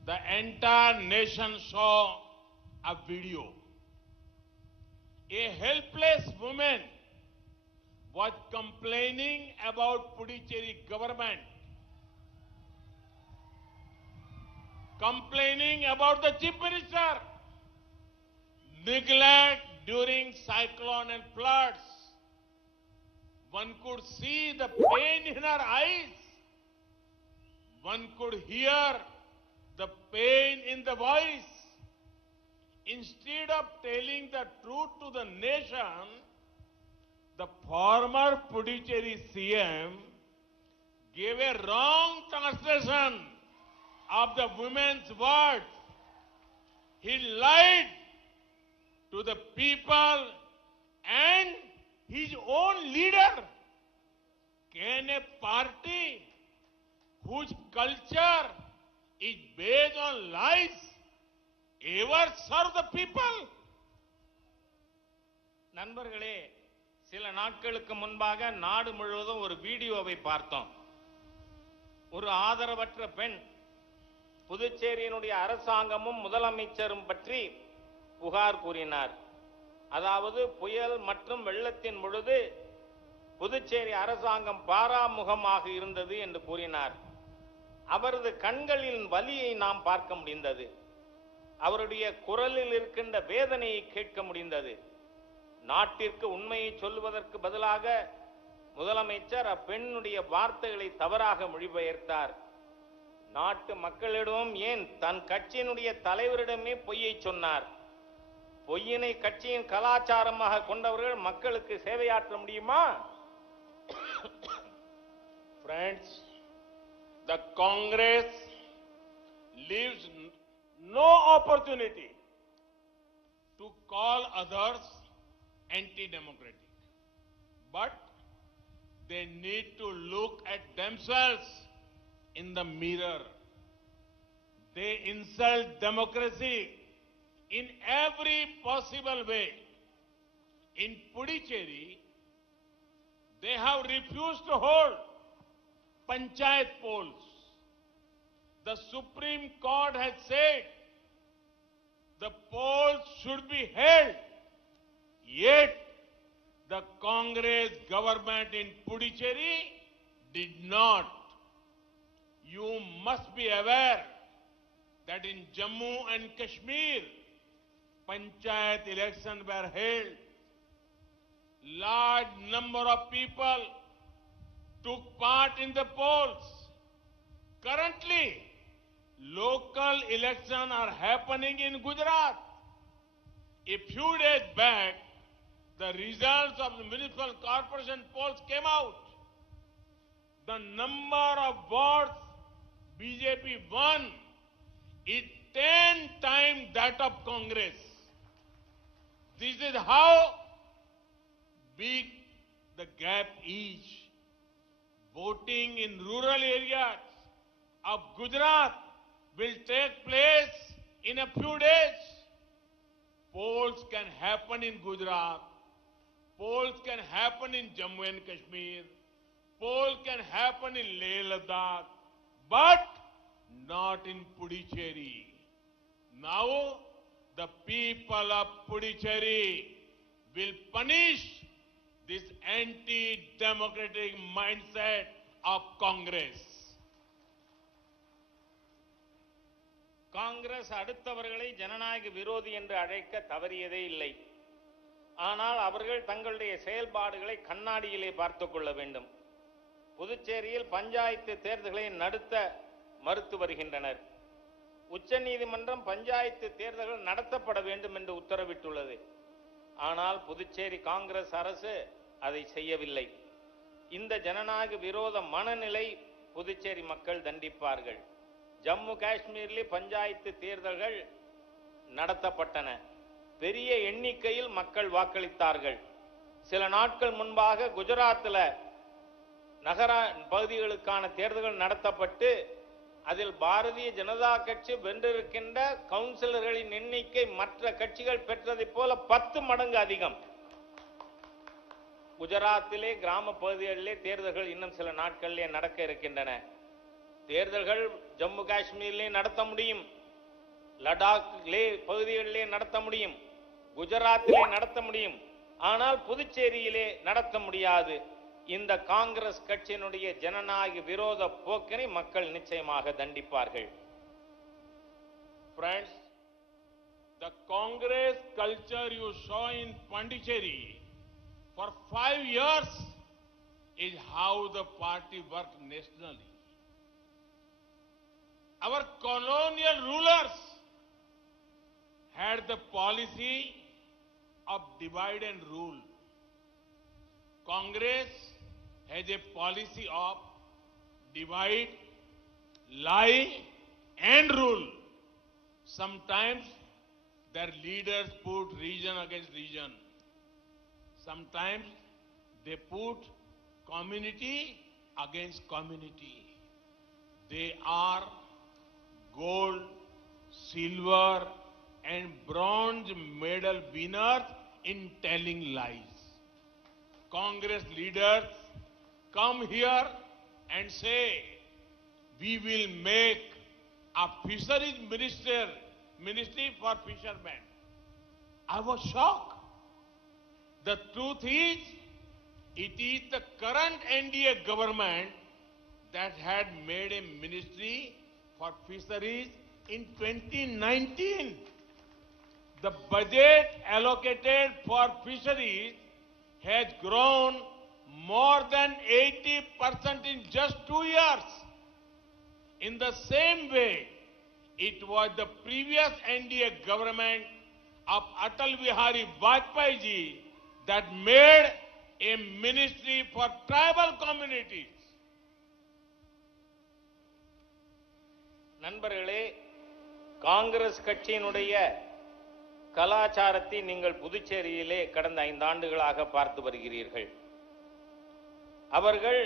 the entire nation saw a video. A helpless woman was complaining about Puducherry government, complaining about the chief minister, neglect during cyclone and floods. One could see the pain in her eyes. One could hear the pain in the voice. Instead of telling the truth to the nation, the former Puducherry CM gave a wrong translation of the women's words. He lied to the people and his own leader. Can a party whose culture is based on lies ever serve the people? நண்பர்களே, சில நாட்களுக்கு முன்பாக நாடு முழுவதும் ஒரு வீடியோவை பார்த்தோம். ஒரு ஆதரவற்ற பெண் புதுச்சேரியினுடைய அரசாங்கமும் முதலமைச்சரும் பற்றி புகார் கூறினார். அதாவது புயல் மற்றும் வெள்ளத்தின் பொழுது புதுச்சேரி அரசாங்கம் பாராமுகமாக இருந்தது என்று கூறினார். அவரது கண்களின் வலியை நாம் பார்க்க முடிந்தது. அவருடைய குரலில் இருக்கின்ற வேதனையை கேட்க முடிந்தது. நாட்டிற்கு உண்மையை சொல்லுவதற்கு பதிலாக முதலமைச்சர் அப்பெண்ணுடைய வார்த்தைகளை தவறாக மொழிபெயர்த்தார். நாட்டு மக்களிடம் ஏன் தன் கட்சியினுடைய தலைவரிடமே பொய்யை சொன்னார். பொய்யினை கட்சியின் கலாச்சாரமாக கொண்டவர்கள் மக்களுக்கு சேவையாற்ற முடியுமா? Friends, the Congress leaves no opportunity to call others anti-democratic. But they need to look at themselves in the mirror. They insult democracy in every possible way. In Puducherry, they have refused to hold panchayat polls. The Supreme Court has said the polls should be held. Yet, the Congress government in Puducherry did not. You must be aware that in Jammu and Kashmir, panchayat elections were held. Large number of people took part in the polls. Currently, local elections are happening in Gujarat. A few days back, the results of the municipal corporation polls came out. The number of votes BJP won is 10 times that of Congress. This is how big the gap is. Voting in rural areas of Gujarat will take place in a few days. Polls can happen in Gujarat. Polls can happen in Jammu and Kashmir. Polls can happen in Leh Ladakh, but not in Puducherry. Now, the people of Puducherry will punish this anti-democratic mindset of Congress. Congress அடுத்தவர்களை ஜனநாயக விரோதி என்று அழைக்க தவறியதே இல்லை. ஆனால் அவர்கள் தங்களுடைய செயல்பாடுகளை கண்ணாடியிலே பார்த்துக் கொள்ள வேண்டும். புதுச்சேரியில் பஞ்சாயத்து தேர்தல்களை நடத்த மறுத்து வருகின்றனர். உச்சநீதிமன்றம் பஞ்சாயத்து தேர்தல்கள் நடத்தப்பட வேண்டும் என்று உத்தரவிட்டுள்ளது. ஆனால் புதுச்சேரி காங்கிரஸ் அரசு அதை செய்யவில்லை. இந்த ஜனநாயக விரோத மனநிலை புதுச்சேரி மக்கள் தண்டிப்பார்கள். ஜம்மு காஷ்மீரிலே பஞ்சாயத்து தேர்தல்கள் நடத்தப்பட்டன. பெரிய எண்ணிக்கையில் மக்கள் வாக்களித்தார்கள். சில நாட்கள் முன்பாக குஜராத்தில் நகர பகுதிகளுக்கான தேர்தல்கள் நடத்தப்பட்டு அதில் பாரதிய ஜனதா கட்சி வென்றிருக்கின்ற கவுன்சிலர்களின் எண்ணிக்கை மற்ற கட்சிகள் பெற்றதைப் போல 10 மடங்கு அதிகம். குஜராத்திலே கிராம பகுதிகளிலே தேர்தல்கள் இன்னும் சில நாட்களிலே நடக்க இருக்கின்றன. தேர்தல்கள் ஜம்மு காஷ்மீரிலே நடத்த முடியும், லடாக்கிலே பகுதிகளிலே நடத்த முடியும், குஜராத்திலே நடத்த முடியும். ஆனால் புதுச்சேரியிலே நடத்த முடியாது. இந்த காங்கிரஸ் கட்சியினுடைய ஜனநாயக விரோத போக்கினை மக்கள் நிச்சயமாக தண்டிப்பார்கள். Friends, the Congress culture you saw in Pondicherry for 5 years is how the party worked nationally. Our colonial rulers had the policy of divide and rule. Congress has a policy of divide, lie and rule. Sometimes their leaders put region against region. Sometimes they put community against community. They are gold, silver and bronze medal winners in telling lies. Congress leaders come here and say, we will make a fisheries ministry for fishermen. I was shocked. The truth is, it is the current NDA government that had made a ministry for fisheries in 2019. The budget allocated for fisheries has grown more than 80% in just 2 years. In the same way, it was the previous NDA government of Atal Bihari Vajpayee ji that made a ministry for tribal communities. நண்பர்களே, காங்கிரஸ் கட்சியினுடைய கலாச்சாரத்தை நீங்கள் புதுச்சேரியிலே கடந்த 5 ஆண்டுகளாக பார்த்து வருகிறீர்கள். அவர்கள்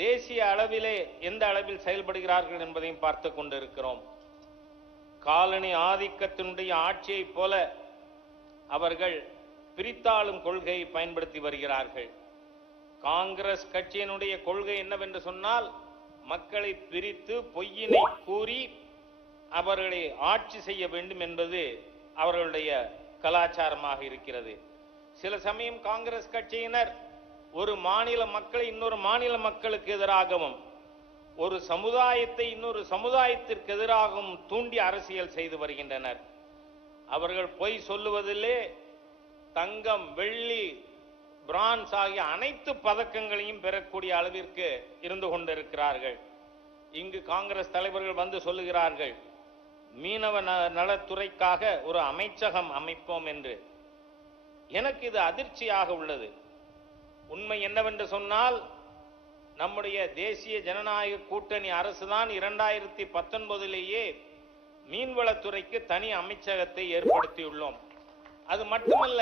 தேசிய அளவிலே எந்த அளவில் செயல்படுகிறார்கள் என்பதையும் பார்த்து கொண்டிருக்கிறோம். காலனி ஆதிக்கத்தினுடைய ஆட்சியைப் போல அவர்கள் பிரித்தாளும் கொள்கையை பயன்படுத்தி வருகிறார்கள். காங்கிரஸ் கட்சியினுடைய கொள்கை என்னவென்று சொன்னால், மக்களை பிரித்து பொய்யினை கூறி அவர்களை ஆட்சி செய்ய வேண்டும் என்பது அவர்களுடைய கலாச்சாரமாக இருக்கிறது. சில சமயம் காங்கிரஸ் கட்சியினர் ஒரு மாநில மக்களை இன்னொரு மாநில மக்களுக்கு எதிராகவும், ஒரு சமுதாயத்தை இன்னொரு சமுதாயத்திற்கு எதிராகவும் தூண்டி அரசியல் செய்து வருகின்றனர். அவர்கள் பொய் சொல்லுவதிலே தங்கம், வெள்ளி, பிரான்ஸ் ஆகிய அனைத்து பதக்கங்களையும் பெறக்கூடிய அளவிற்கு இருந்து கொண்டிருக்கிறார்கள். இங்கு காங்கிரஸ் தலைவர்கள் வந்து சொல்லுகிறார்கள், மீனவ நலத்துறைக்காக ஒரு அமைச்சகம் அமைப்போம் என்று. எனக்கு இது அதிர்ச்சியாக உள்ளது. உண்மை என்னவென்று சொன்னால், நம்முடைய தேசிய ஜனநாயக கூட்டணி அரசுதான் 2019 மீன்வளத்துறைக்கு தனி அமைச்சகத்தை ஏற்படுத்தியுள்ளோம். அது மட்டுமல்ல,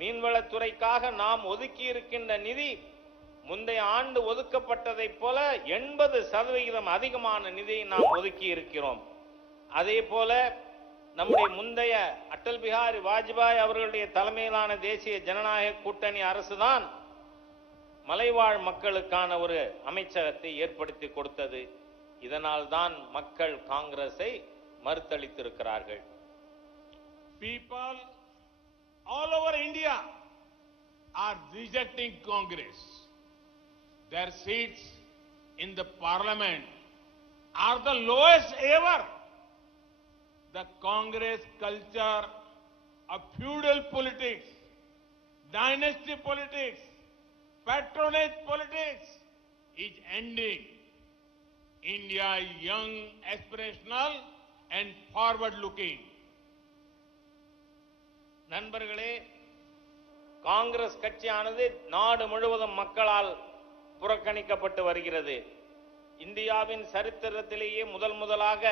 மீன்வளத்துறைக்காக நாம் ஒதுக்கி இருக்கின்ற நிதி முந்தைய ஆண்டு ஒதுக்கப்பட்டதைப் போல 80% அதிகமான நிதியை நாம் ஒதுக்கி இருக்கிறோம். அதே போல நம்முடைய முந்தைய அடல் பிஹாரி வாஜ்பாய் அவர்களுடைய தலைமையிலான தேசிய ஜனநாயக கூட்டணி அரசுதான் மலைவாழ் மக்களுக்கான ஒரு அமைச்சகத்தை ஏற்படுத்தி கொடுத்தது. இதனால் தான் மக்கள் காங்கிரஸை மறுத்தளித்திருக்கிறார்கள். People all over India are rejecting Congress. Their seats in the parliament are the lowest ever. The Congress culture of feudal politics dynasty politics, patronage politics is ending. India is young, aspirational and forward-looking. நண்பர்களே, காங்கிரஸ் கட்சியானது நாடு முழுவதும் மக்களால் புறக்கணிக்கப்பட்டு வருகிறது. இந்தியாவின் சரித்திரத்திலேயே முதலாக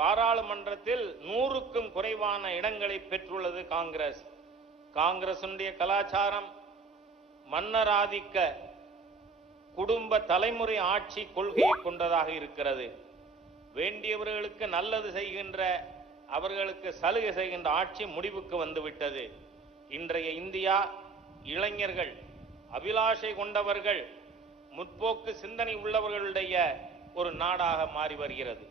பாராளுமன்றத்தில் 100க்கும் குறைவான இடங்களை பெற்றுள்ளது காங்கிரஸ். காங்கிரசுடைய கலாச்சாரம் மன்னராதிக்க குடும்ப தலைமுறை ஆட்சி கொள்கையை கொண்டதாக இருக்கிறது. வேண்டியவர்களுக்கு நல்லது செய்கின்ற, அவர்களுக்கு சலுகை செய்கின்ற ஆட்சி முடிவுக்கு வந்துவிட்டது. இன்றைய இந்தியா இளைஞர்கள், அபிலாஷை கொண்டவர்கள், முற்போக்கு சிந்தனை உள்ளவர்களுடைய ஒரு நாடாக மாறி வருகிறது.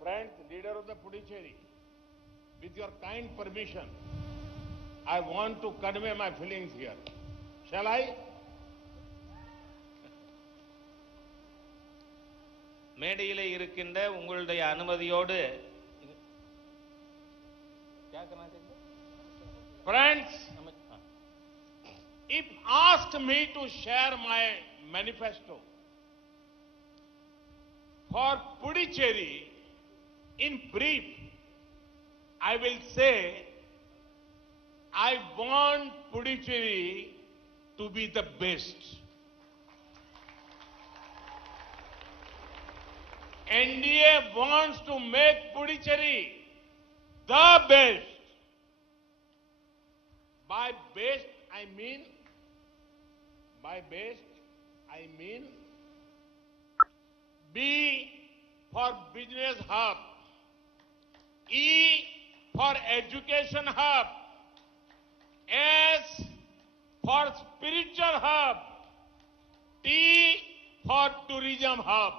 Friends, leader of the Puducherry, with your kind permission, I want to convey my feelings here. Shall I? மேடையிலே இருக்கின்ற உங்களுடைய அனுமதியோடு Friends, if asked me to share my manifesto for Puducherry in brief, I will say I want Puducherry to be the best. NDA wants to make Puducherry the best. By best, I mean B for business hub, E for education hub, S for spiritual hub, T for tourism hub.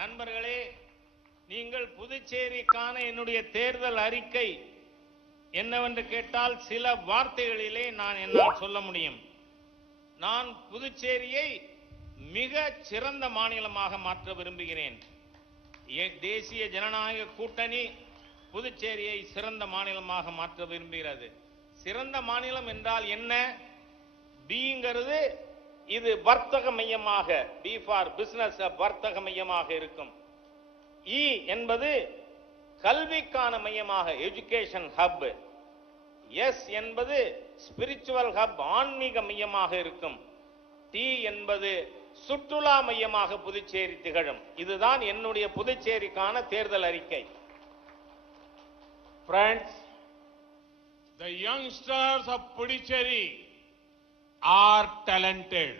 நண்பர்களே, நீங்கள் புதுச்சேரிக்கான என்னுடைய தேர்தல் அறிக்கை என்னவென்று கேட்டால் சில வார்த்தைகளிலே நான் என்னால் சொல்ல முடியும். நான் புதுச்சேரியை மிக சிறந்த மாநிலமாக மாற்ற விரும்புகிறேன். தேசிய ஜனநாயக கூட்டணி புதுச்சேரியை சிறந்த மாநிலமாக மாற்ற விரும்புகிறது. சிறந்த மாநிலம் என்றால் என்ன? பிங்கிறது இது வர்த்தக மையமாக, பி ஃபார் பிசினஸ், வர்த்தக மையமாக இருக்கும். இ என்பது கல்விக்கான மையமாக, எஜுகேஷன் ஹப். எஸ் என்பது ஸ்பிரிச்சுவல் ஹப், ஆன்மீக மையமாக இருக்கும். டி என்பது சுற்றுலா மையமாக புதுச்சேரி திகழும். இதுதான் என்னுடைய புதுச்சேரிக்கான தேர்தல் அறிக்கை. Friends, the youngsters of Puducherry are talented.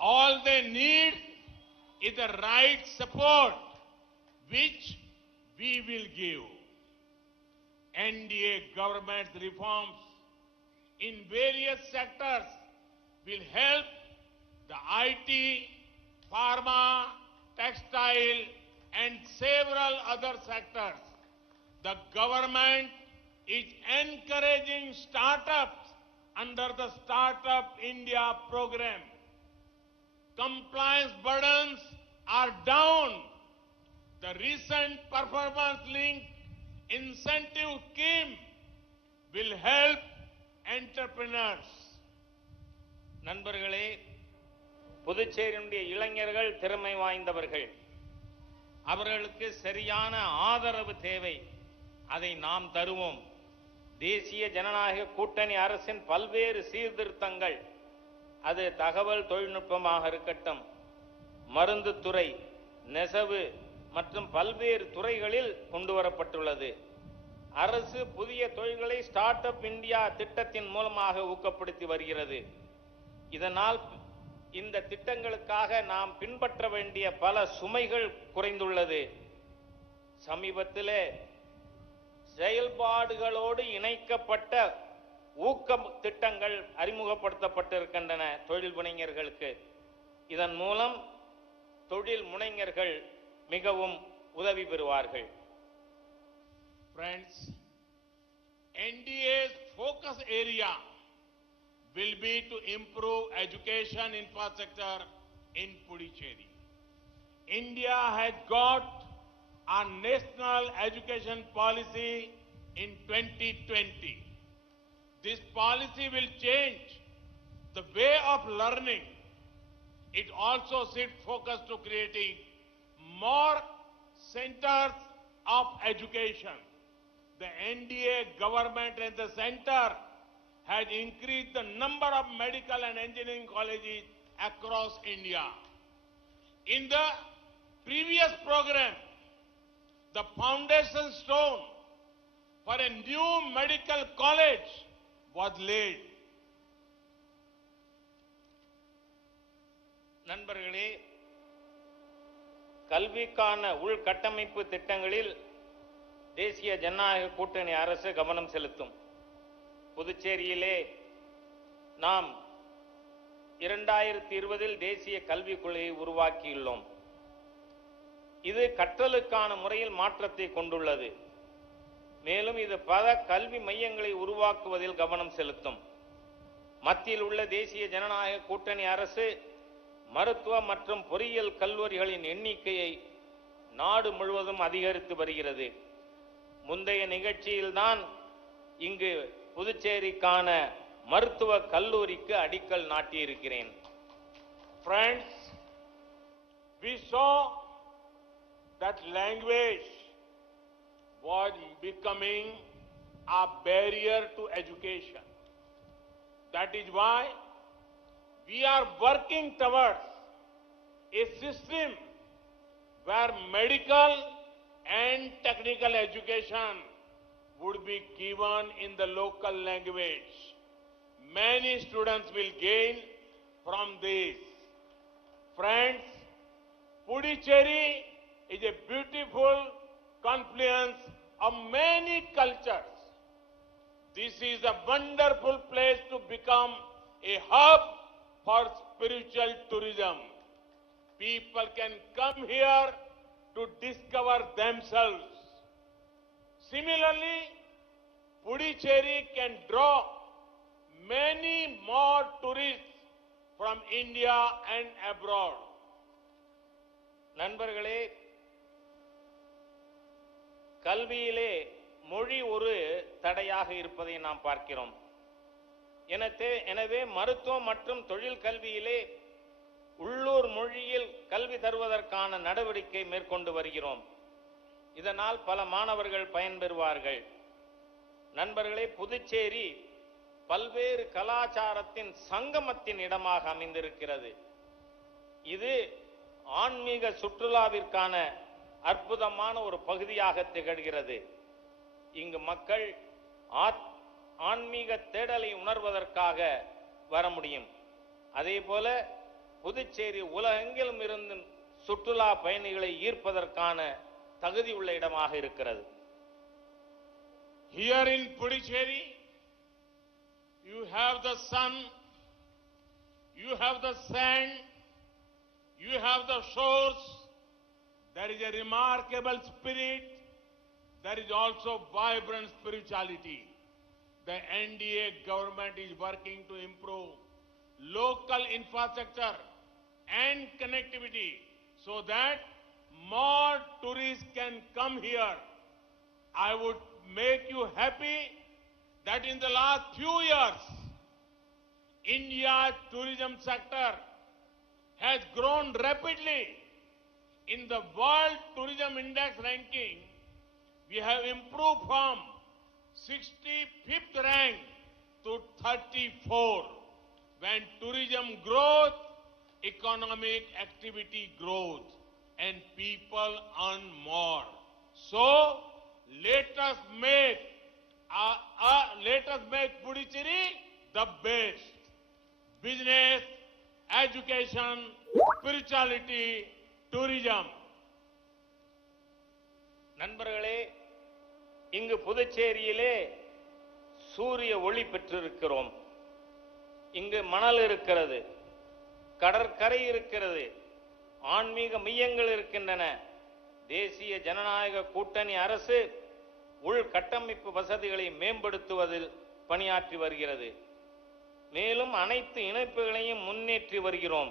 All they need is the right support, which we will give. NDA government reforms in various sectors will help the IT, pharma, textile and several other sectors. The government is encouraging startups under the Startup India program. Compliance burdens are down. The recent performance-linked incentive scheme will help entrepreneurs. நண்பர்களே, புதுச்சேரியுடைய இளைஞர்கள் திறமை வாய்ந்தவர்கள். அவர்களுக்கு சரியான ஆதரவு தேவை. அதை நாம் தருவோம். தேசிய ஜனநாயக கூட்டணி அரசின் பல்வேறு சீர்திருத்தங்கள், அது தகவல் தொழில்நுட்பமாக இருக்கட்டும், மருந்துத்துறை, நெசவு மற்றும் பல்வேறு துறைகளில் கொண்டு வரப்பட்டுள்ளது. அரசு புதிய தொழில்களை ஸ்டார்ட் அப் இந்தியா திட்டத்தின் மூலமாக ஊக்கப்படுத்தி வருகிறது. இதனால் இந்த திட்டங்களுக்காக நாம் பின்பற்ற வேண்டிய பல சுமைகள் குறைந்துள்ளது. சமீபத்திலே செயல்பாடுகளோடு இணைக்கப்பட்ட ஊக்க திட்டங்கள் அறிமுகப்படுத்தப்பட்டிருக்கின்றன தொழில் முனைஞர்களுக்கு. இதன் மூலம் தொழில் முனைஞர்கள் மிகவும் உதவி பெறுவார்கள். Friends, NDA's focus area will be to improve education infrastructure in Puducherry. India has got a national education policy in 2020. This policy will change the way of learning. It also shifts focus to creating more centers of education. The NDA government and the center has increased the number of medical and engineering colleges across India. In the previous program, the foundation stone for a new medical college was laid. நண்பர்களே, கல்விக்கான உள்கட்டமைப்பு திட்டங்களில் தேசிய ஜனநாயக கூட்டணி அரசு கவனம் செலுத்தும். புதுச்சேரியிலே நாம் 2020 தேசிய கல்விக் கொள்கையை உருவாக்கியுள்ளோம். இது கற்றலுக்கான முறையில் மாற்றத்தை கொண்டுள்ளது. மேலும் இது பல கல்வி மையங்களை உருவாக்குவதில் கவனம் செலுத்தும். மத்தியில் உள்ள தேசிய ஜனநாயக கூட்டணி அரசு மருத்துவ மற்றும் பொறியியல் கல்லூரிகளின் எண்ணிக்கையை நாடு முழுவதும் அதிகரித்து வருகிறது. முந்தைய நிகழ்ச்சியில்தான் இங்கு புதுச்சேரிக்கான மருத்துவ கல்லூரிக்கு அடிக்கல் நாட்டியிருக்கிறேன். Friends, we saw that language was becoming a barrier to education. That is why we are working towards a system where medical and technical education would be given in the local language. Many students will gain from this. Friends, Puducherry is a beautiful confluence of many cultures. This is a wonderful place to become a hub for spiritual tourism. People can come here to discover themselves. Similarly, Puducherry can draw many more tourists from India and abroad. நண்பர்களே, கல்வியிலே மொழி ஒரு தடையாக இருப்பதை நாம் பார்க்கிறோம். எனவே மருத்துவம் மற்றும் தொழில் கல்வியிலே உள்ளூர் மொழியில் கல்வி தருவதற்கான நடவடிக்கை மேற்கொண்டு வருகிறோம். இதனால் பல மாணவர்கள் பயன்பெறுவார்கள். நண்பர்களே, புதுச்சேரி பல்வேறு கலாச்சாரத்தின் சங்கமத்தின் இடமாக அமைந்திருக்கிறது. இது ஆன்மீக சுற்றுலாவிற்கான அற்புதமான ஒரு பகுதியாக திகழ்கிறது. இங்கு மக்கள் ஆன்மீக தேடலை உணர்வதற்காக வர முடியும். அதே போல புதுச்சேரி உலகெங்கிலும் இருந்து சுற்றுலா பயணிகளை ஈர்ப்பதற்கான தகுதி உள்ள இடமாக இருக்கிறது. Here in Puducherry, you have the sun, you have the sand, you have the shores. There is a remarkable spirit. There is also vibrant spirituality. The NDA government is working to improve local infrastructure and connectivity so that more tourists can come here. I would make you happy that in the last few years, India's tourism sector has grown rapidly. In the World Tourism Index ranking, we have improved from 65th rank to 34. When tourism grows, economic activity grows and people earn more. So let us make Puducherry the best. Business, education, spirituality, tourism. நண்பர்களே, இங்கு புதுச்சேரியிலே சூரிய ஒளி பெற்றிருக்கிறோம். இங்கு மணல் இருக்கிறது, கடற்கரை இருக்கிறது, ஆன்மீக மையங்கள் இருக்கின்றன. தேசிய ஜனநாயக கூட்டணி அரசு உள்கட்டமைப்பு வசதிகளை மேம்படுத்துவதில் பணியாற்றி வருகிறது. மேலும் அனைத்து இணைப்புகளையும் முன்னேற்றி வருகிறோம்.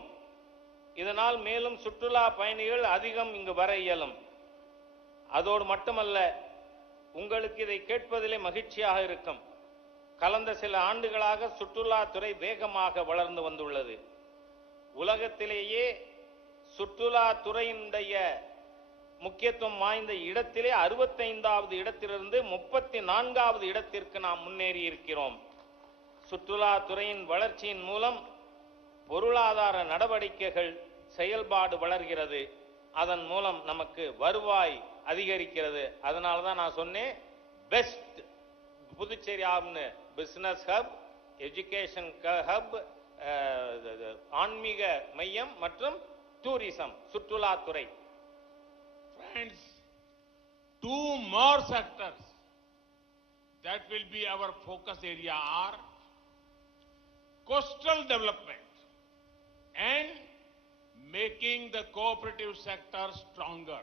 இதனால் மேலும் சுற்றுலா பயணிகள் அதிகம் இங்கு வர இயலும். அதோடு மட்டுமல்ல, உங்களுக்கு இதை கேட்பதிலே மகிழ்ச்சியாக இருக்கும். கடந்த சில ஆண்டுகளாக சுற்றுலாத்துறை வேகமாக வளர்ந்து வந்துள்ளது. உலகத்திலேயே சுற்றுலாத்துறையினுடைய முக்கியத்துவம் வாய்ந்த இடத்திலே 65வது இடத்திலிருந்து 34வது இடத்திற்கு நாம் முன்னேறி இருக்கிறோம். சுற்றுலாத்துறையின் வளர்ச்சியின் மூலம் பொருளாதார நடவடிக்கைகள் செயல்பாடு வளர்கிறது. அதன் மூலம் நமக்கு வருவாய் அதிகரிக்கிறது. அதனால தான் நான் சொன்னேன் பெஸ்ட் புதுச்சேரி ஆப்னு பிசினஸ் ஹப், எஜுகேஷன் ஹப், ஆன்மீக மையம் மற்றும் டூரிசம் சுற்றுலாத்துறை. Friends, two more sectors that will be our focus area are coastal development and making the cooperative sector stronger.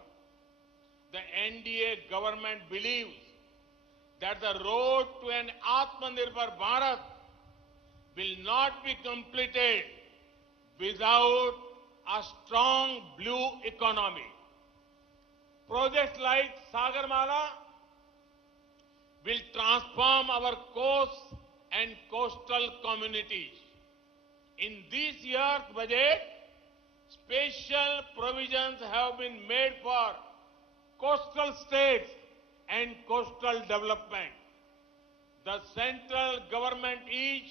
The NDA government believes that the road to an Atmanirbhar Bharat will not be completed without a strong blue economy. Projects like Sagarmala will transform our coasts and coastal communities. In this year's budget, special provisions have been made for coastal states and coastal development. The central government is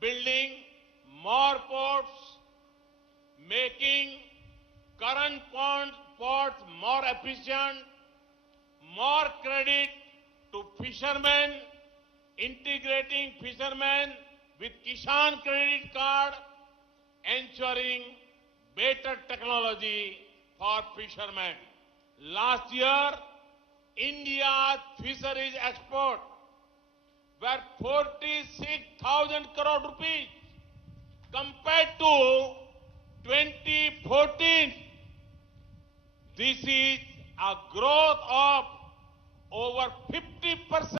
building more ports, making current ports more efficient, more credit to fishermen, integrating fishermen with Kishan credit card, ensuring better technology for fishermen. Last year, India's fisheries export were 46,000 crore rupees compared to 2014. This is a growth of over 50%.